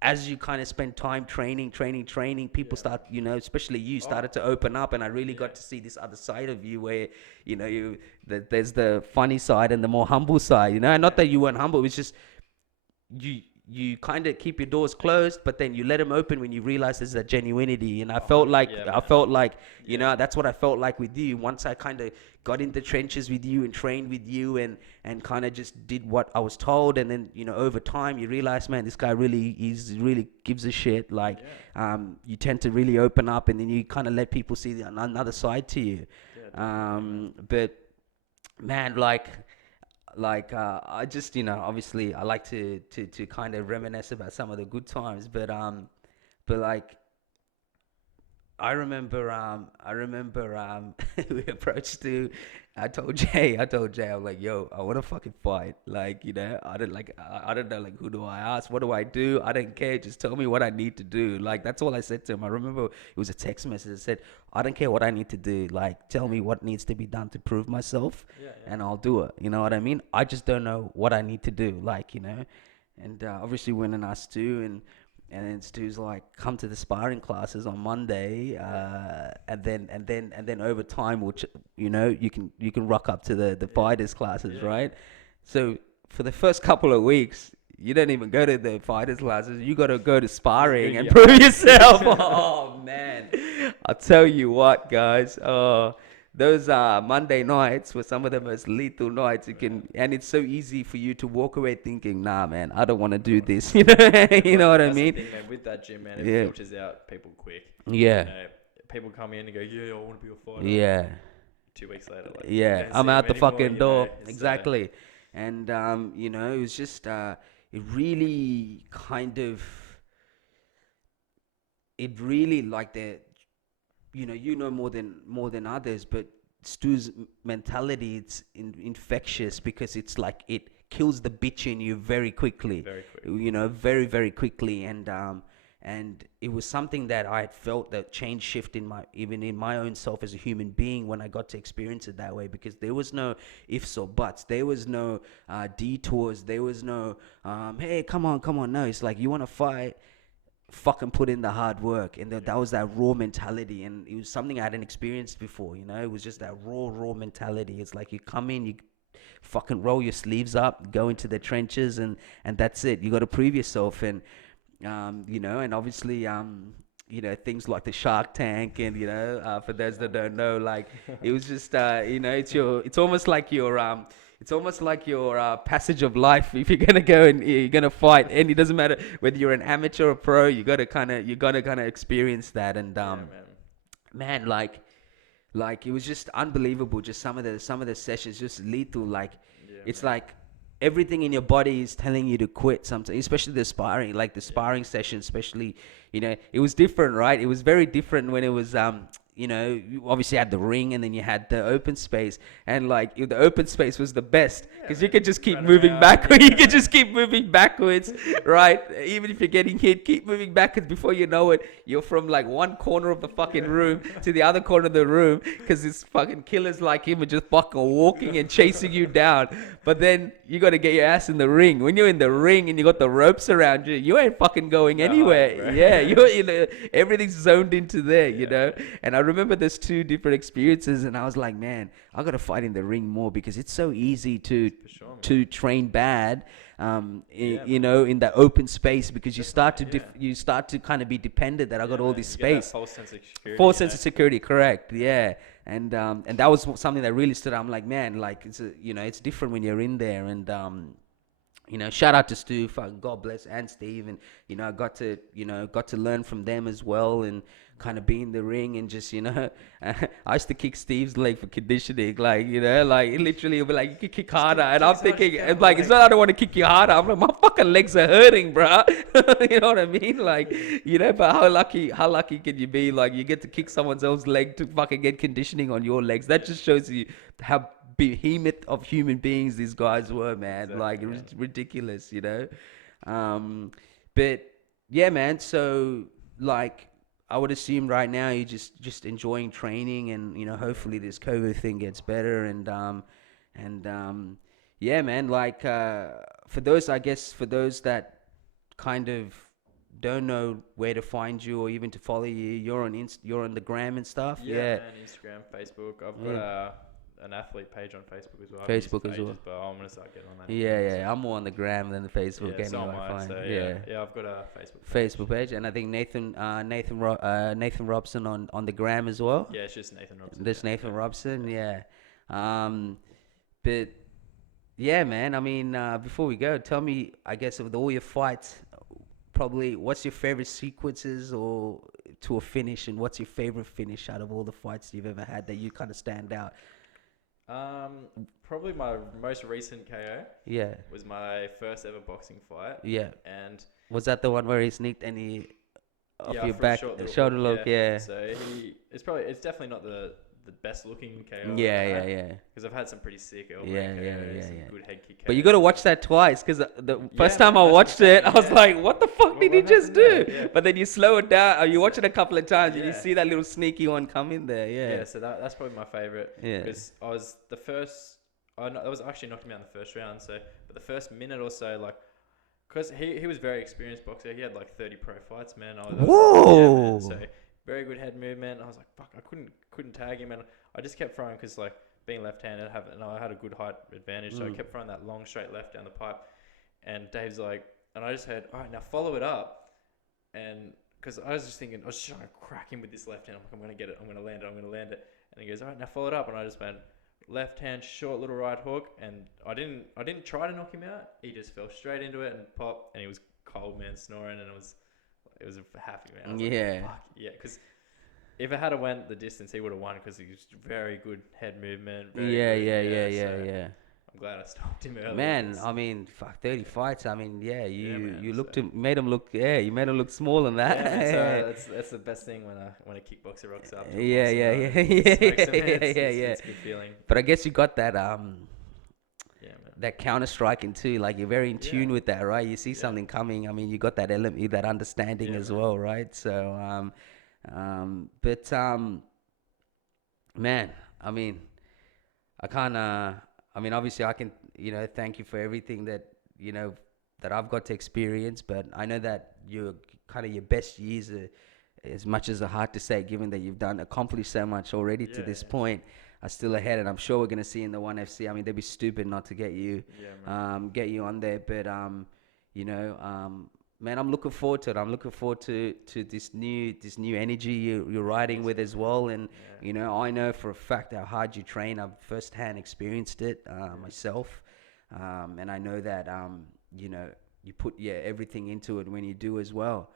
as you kind of spend time training, people Yeah. start, you know, especially you Oh, started to open up, and I really yeah. got to see this other side of you where, you know, there's the funny side and the more humble side, you know. And not Yeah. that you weren't humble, it's just you kind of keep your doors closed, but then you let them open when you realize there's that genuinity. And Yeah, I man. felt like, you Yeah. know, that's what I felt like with you. Once I kind of got in the trenches with you and trained with you, and kind of just did what I was told, and then, you know, over time you realize, man, this guy really gives a shit. Like, Yeah. you tend to really open up, and then you kind of let people see another side to you. Yeah, definitely, man. But man, like I just, you know, obviously I like to kind of reminisce about some of the good times, but like I remember we approached to I told Jay I'm like, yo, I want to fucking fight, like, you know, I don't know, like, who do I ask, what do I do, I don't care, just tell me what I need to do. Like, that's all I said to him. I remember it was a text message that said, I don't care what I need to do, like, tell me what needs to be done to prove myself, Yeah, yeah. and I'll do it. You know what I mean? I just don't know what I need to do, like, you know. And obviously when and asked Stu, and then Stu's like, come to the sparring classes on Monday, and then over time, you know, you can rock up to the Yeah. fighters classes, Yeah. right? So for the first couple of weeks, you don't even go to the fighters classes. You got to go to You sparring and yeah. prove yourself. Oh man, I'll tell you what, guys. Those Monday nights were some of the most lethal nights you can, and it's so easy for you to walk away thinking, nah, man, I don't want to I don't do want to this. do You it. know, Yeah, you know what I that's the mean? thing, man. With that gym, man, it Yeah, filters out people quick. yeah, You know, people come in and go, yeah, I want to be a fighter. yeah, 2 weeks later, like, you yeah. don't I'm see them out the anymore, fucking you know. door. So, Exactly. And you know, it was just it really kind of it really like the, you know more than others, but Stu's mentality, it's infectious, because it's like it kills the bitch in you very quickly, very quick. you know, very very quickly. And it was something that I had felt that change shift in my, even in my own self as a human being, when I got to experience it that way, because there was no ifs or buts, there was no detours, there was no hey, come on. No, it's like, you want to fight, fucking put in the hard work. And that was that raw mentality, and it was something I hadn't experienced before, you know. It was just that raw mentality. It's like you come in, you fucking roll your sleeves up, go into the trenches, and that's it. You got to prove yourself, and you know, and obviously, you know, things like the Shark Tank, and you know, for those that don't know, like it was just, you know, it's almost like your passage of life. If you're gonna go and you're gonna fight, and it doesn't matter whether you're an amateur or pro, you gotta experience that, and Yeah, man. man, like it was just unbelievable. Just some of the sessions, just lethal. Like Yeah, it's man. like everything in your body is telling you to quit something, especially the sparring, like the sparring session, especially, you know, it was different, right? It was very different when it was, you know, you obviously had the ring and then you had the open space, and like the open space was the best Yeah, because man. you could just keep Run moving around, backwards. yeah, You could man. just keep moving backwards, right? Even if you're getting hit, keep moving backwards. Before you know it, you're from like one corner of the fucking room to the other corner of the room because this fucking killers like him are just fucking walking and chasing you down. But then you got to get your ass in the ring. When you're in the ring and you got the ropes around you, you ain't fucking going No anywhere. hiding, bro. Yeah, you're in everything's zoned into there, you Yeah, know. man. And I remember there's two different experiences, and I was like, man, I got to fight in the ring more because it's so easy to For sure, man. to train bad, Yeah, you man. know, in that open space because you start to Definitely, you start to kind of be dependent that I got Yeah, all man. this You get that space. false sense of security. Full you sense know? of security, correct? Yeah, and that was something that really stood out. I'm like, man, like you know, it's different when you're in there, and you know, shout out to Stu, fucking God bless, and Steve, and you know, I got to learn from them as well, and kind of be in the ring and just, you know, I used to kick Steve's leg for conditioning, like, you know, like literally it'll be like, you can kick harder, and I'm kick as hard as you thinking, can it's with like, the it's leg. not I don't want to kick you harder. I'm like, my fucking legs are hurting, bro. You know what I mean? Like, you know, but how lucky can you be? Like, you get to kick someone else's leg to fucking get conditioning on your legs. That just shows you how behemoth of human beings these guys were, man. Exactly, Like, it was man. ridiculous, you know. But yeah, man. So like, I would assume right now you're just enjoying training, and you know, hopefully this COVID thing gets better, and yeah, man. Like, for those, I guess, for those that kind of don't know where to find you or even to follow you, you're on the gram and stuff. Yeah, Yeah, man. Instagram, Facebook. I've got yeah. an athlete page on Facebook as well. I've used it Facebook for as well. ages, but I'm gonna start getting on that Yeah, again. yeah. I'm more on the gram than the Facebook Yeah, so anyway. am I. Fine. So Yeah. yeah, I've got a Facebook page. Facebook page, and I think Nathan Robson on the gram as well. Yeah, it's just Nathan Robson. There's Nathan Robson, yeah. But yeah, man. I mean, before we go, tell me, I guess, of all your fights, probably what's your favorite sequences or to a finish, and what's your favorite finish out of all the fights you've ever had that you kind of stand out? Probably my most recent KO Yeah, was my first ever boxing fight, yeah. and Was that the one where he sneaked any off yeah, your for a back short little shoulder hook, look? Yeah, So it's definitely not the best looking KO. yeah, yeah. Because I've had some pretty sick elbow Yeah, KOs, yeah, some yeah. good head kick KOs. But you got to watch that twice because the first Yeah, time I man, that's watched what I'm it, I saying, was yeah. like, "What the fuck did he What just do?" happened there? Yeah. But then you slow it down, or you watch it a couple of times, and you Yeah. see that little sneaky one come in there. Yeah, Yeah, so that's probably my favorite. Yeah. Because I was the first. I was actually knocked him out in the first round. So, but the first minute or so, like, because he was very experienced boxer. He had like 30 pro fights, man. Whoa. Yeah, man. So very good head movement. I was like, fuck, I couldn't tag him, and I just kept throwing because like being left-handed, and I had a good height advantage, so I kept throwing that long straight left down the pipe. And Dave's like, and I just heard, all right, now follow it up, and because I was just thinking, I was just trying to crack him with this left hand. I'm like, I'm gonna get it, I'm gonna land it, and he goes, all right, now follow it up, and I just went left hand short little right hook, and I didn't try to knock him out. He just fell straight into it and popped, and he was cold, man, snoring, and it was happy, man. I was Yeah. like, fuck yeah, because if it had went the distance, he would have won because he was very good head movement. Very yeah, good, yeah. so I'm glad I stopped him early. Man, 'cause- I mean, fuck, 30 fights. I mean, yeah, man, you looked so- him, made him look, yeah, you made him look small in that. yeah, man, so that's the best thing when a kickboxer rocks up. to a Yeah, boxer, yeah, and yeah, smokes him, yeah, man. It's yeah. a good feeling. But I guess you got that Yeah, man. that counter striking too. Like you're very in tune Yeah. with that, right? You see Yeah. something coming. I mean, you got that element, that understanding Yeah, as man. well, right? So, but man, I mean, I can't. I mean, obviously, I can. You know, thank you for everything that that I've got to experience. But I know that you're kind of your best years. As much as it's hard to say, given that you've accomplished so much already to Yeah, this yeah. point. are still ahead, and I'm sure we're gonna see in the One FC. I mean, they'd be stupid not to Yeah, man. get you on there. But you know, man, I'm looking forward to it. I'm looking forward to this new energy you're riding Thanks, with as well. And Yeah. you know, I know for a fact how hard you train. I've firsthand experienced it myself, and I know that you know, you put everything into it when you do as well.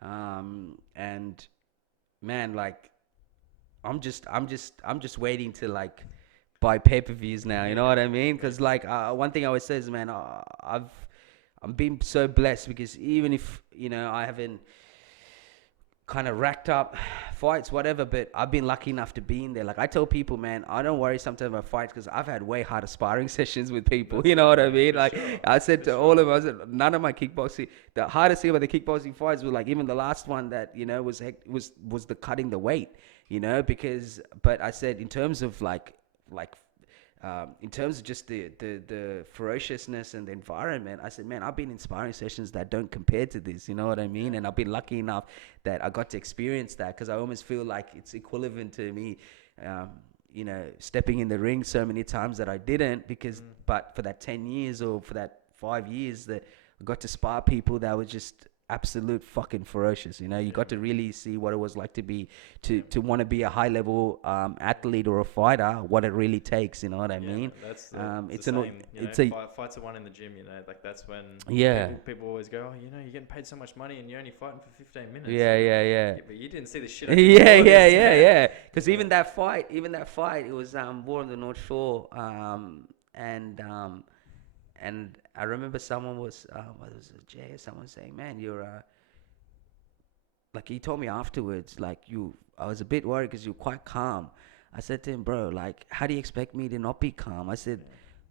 And man, like I'm just waiting to like buy pay-per-views now. You know what I mean? Because like one thing I always say is, man, I'm being so blessed because even if you know I haven't kind of racked up fights, whatever, but I've been lucky enough to be in there. Like I tell people, man, I don't worry sometimes about fights because I've had way harder sparring sessions with people. That's You know it, what I man, mean? for Like sure. I said For to all of sure. them, I said none of my kickboxing. The hardest thing about the kickboxing fights was like even the last one that you know was the cutting the weight. You know, because but I said in terms of like in terms of just the ferociousness and the environment, I said, man, I've been in sparring sessions that don't compare to this. You know what I mean? Yeah. And I've been lucky enough that I got to experience that because I almost feel like it's equivalent to me, um, you know, stepping in the ring so many times that I didn't because, but for that 10 years or for that 5 years that I got to spar people that were just absolute fucking ferocious. You know, you Yeah, got to man. really see what it was like to be Yeah. to want to be a high level athlete or a fighter, what it really takes. You know what I Yeah, mean? man. It's the It's an same. it's a Fights are won in the gym. Like that's when yeah people always go, oh, you're getting paid so much money and you're only fighting for 15 minutes. yeah yeah yeah. Yeah, but you didn't see the shit I did Yeah, before yeah, this. yeah, yeah. Because Yeah. even that fight, it was war on the North Shore, and and I remember someone was what was it, Jay or someone saying, "Man, you're like," he told me afterwards, like I was a bit worried because you're quite calm. I said to him, bro, like, how do you expect me to not be calm? I said,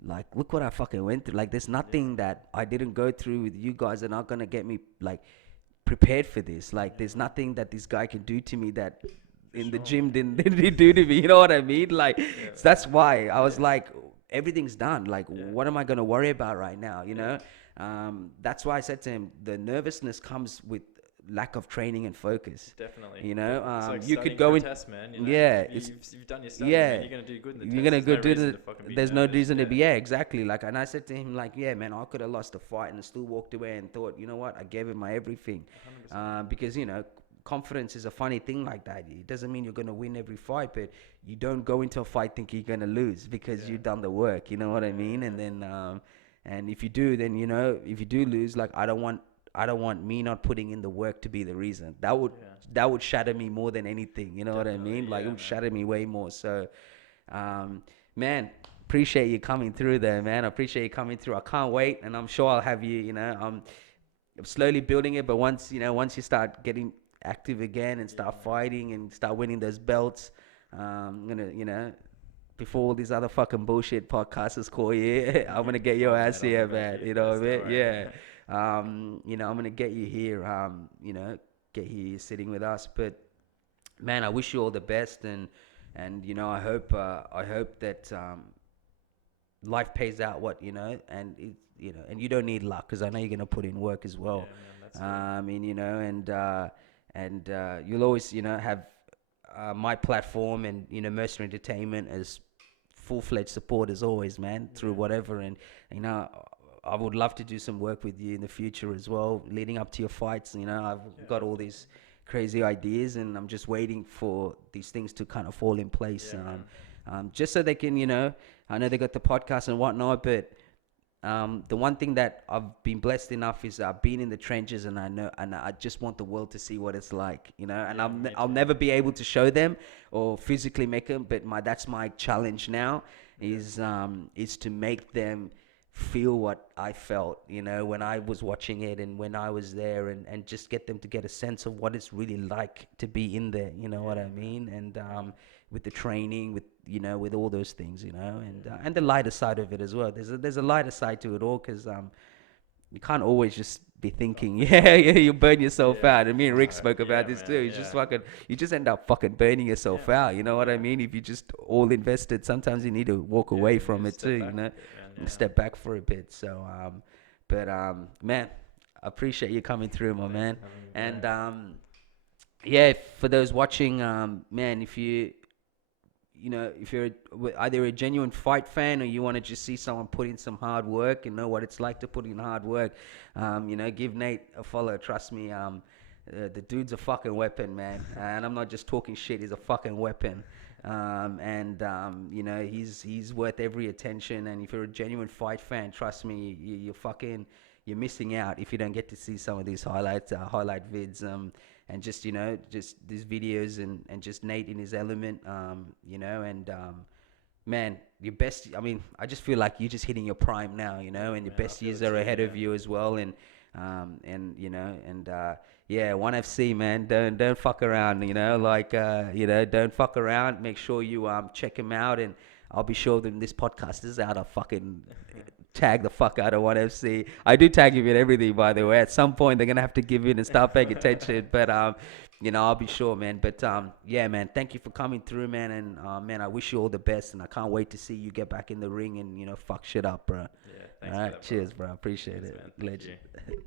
like, look what I fucking went through. Like, there's nothing that I didn't go through with you guys that are not gonna get me like prepared for this. Like, there's nothing that this guy can do to me that For in the sure, gym man. didn't do to me. You know what I mean? Like, Yeah. so that's why I was Yeah. like, everything's done. Like, Yeah. what am I gonna worry about right now? You Yeah. know? That's why I said to him, the nervousness comes with lack of training and focus. Definitely. You know, It's like you could studying go for a in, test, man. yeah, it's You've done your study, man. yeah, You're gonna do good in the you're test. gonna There's go no do reason the. to fucking be There's no nervous. reason to Yeah. be, yeah, exactly. Like, and I said to him, like, yeah, man, I could have lost a fight and still walked away and thought, you know what, I gave it my everything, 100%. because you know, confidence is a funny thing like that. It doesn't mean you're gonna win every fight, but you don't go into a fight thinking you're gonna lose because Yeah. you've done the work. You know what I mean? And then, and if you do, then you know, if you do lose, like, I don't want me not putting in the work to be the reason. Yeah. That would shatter me more than anything. You know what I Definitely. mean? Like, it Yeah, would man. shatter me way more. So, man, appreciate you coming through there, man. I appreciate you coming through. I can't wait, and I'm sure I'll have you. You know, I'm slowly building it, but once you start getting active again and start fighting and start winning those belts, I'm gonna, you know, before all these other fucking bullshit podcasters call you, I'm gonna get your Oh, ass mate, here, I'll be back man. here You know what I first. Don't mean? worry. Yeah. You know, I'm gonna get you here. You know, get here sitting with us. But man, I wish you all the best, and you know, I hope that life pays out what you know, and it, you know, and you don't need luck because I know you're gonna put in work as Yeah, well. man. That's it. And you know, and you'll always, you know, have my platform and you know, Mercer Entertainment as full-fledged support as always, man, through Yeah. whatever. And you know, I would love to do some work with you in the future as well, leading up to your fights. You know, I've got all these crazy ideas, and I'm just waiting for these things to kind of fall in place. Yeah, man. Just so they can, you know, I know they got the podcast and whatnot, but the one thing that I've been blessed enough is I've been in the trenches, and I know, and I just want the world to see what it's like, you know. And Yeah, me I'll too. never be able to show them or physically make them, but that's my challenge now is to make them feel what I felt, you know, when I was watching it and when I was there, and just get them to get a sense of what it's really like to be in there, you know what I mean? And with the training, with you know, with all those things, you know, and the lighter side of it as well. There's a lighter side to it all because you can't always just be thinking, yeah, you burn yourself Yeah. out. And me and Rick spoke Yeah, about this man. too. Yeah. You just end up fucking burning yourself Yeah, out. You know what I yeah. mean? If you just all invested, sometimes you need to walk Yeah, away you from need it to step too. back You a know, bit, man. and Yeah. step back for a bit. So, but man, I appreciate you coming through, my man. Having me And back. yeah, for those watching, man, if you know, if you're either a genuine fight fan or you want to just see someone put in some hard work and know what it's like to put in hard work, you know, give Nate a follow. Trust me, the dude's a fucking weapon, man. And I'm not just talking shit. He's a fucking weapon. You know, he's worth every attention. And if you're a genuine fight fan, trust me, you're missing out if you don't get to see some of these highlight vids. And just, you know, just these videos and just Nate in his element, you know, and man, your best. I mean, I just feel like you're just hitting your prime now, you know, and your best years are ahead of you as well. And you know, and yeah, ONE FC, man, don't fuck around, you know, like you know, don't fuck around. Make sure you check him out, and I'll be sure that this podcast is out. I'll fucking tag the fuck out of ONE FC. I do tag him in everything, by the way. At some point, they're gonna have to give in and start paying attention. But you know, I'll be sure, man. But yeah, man, thank you for coming through, man. And man, I wish you all the best, and I can't wait to see you get back in the ring and, you know, fuck shit up, bro. Yeah, thanks all for right, that, cheers, bro. Appreciate Thanks, it, man. Thank legend. you.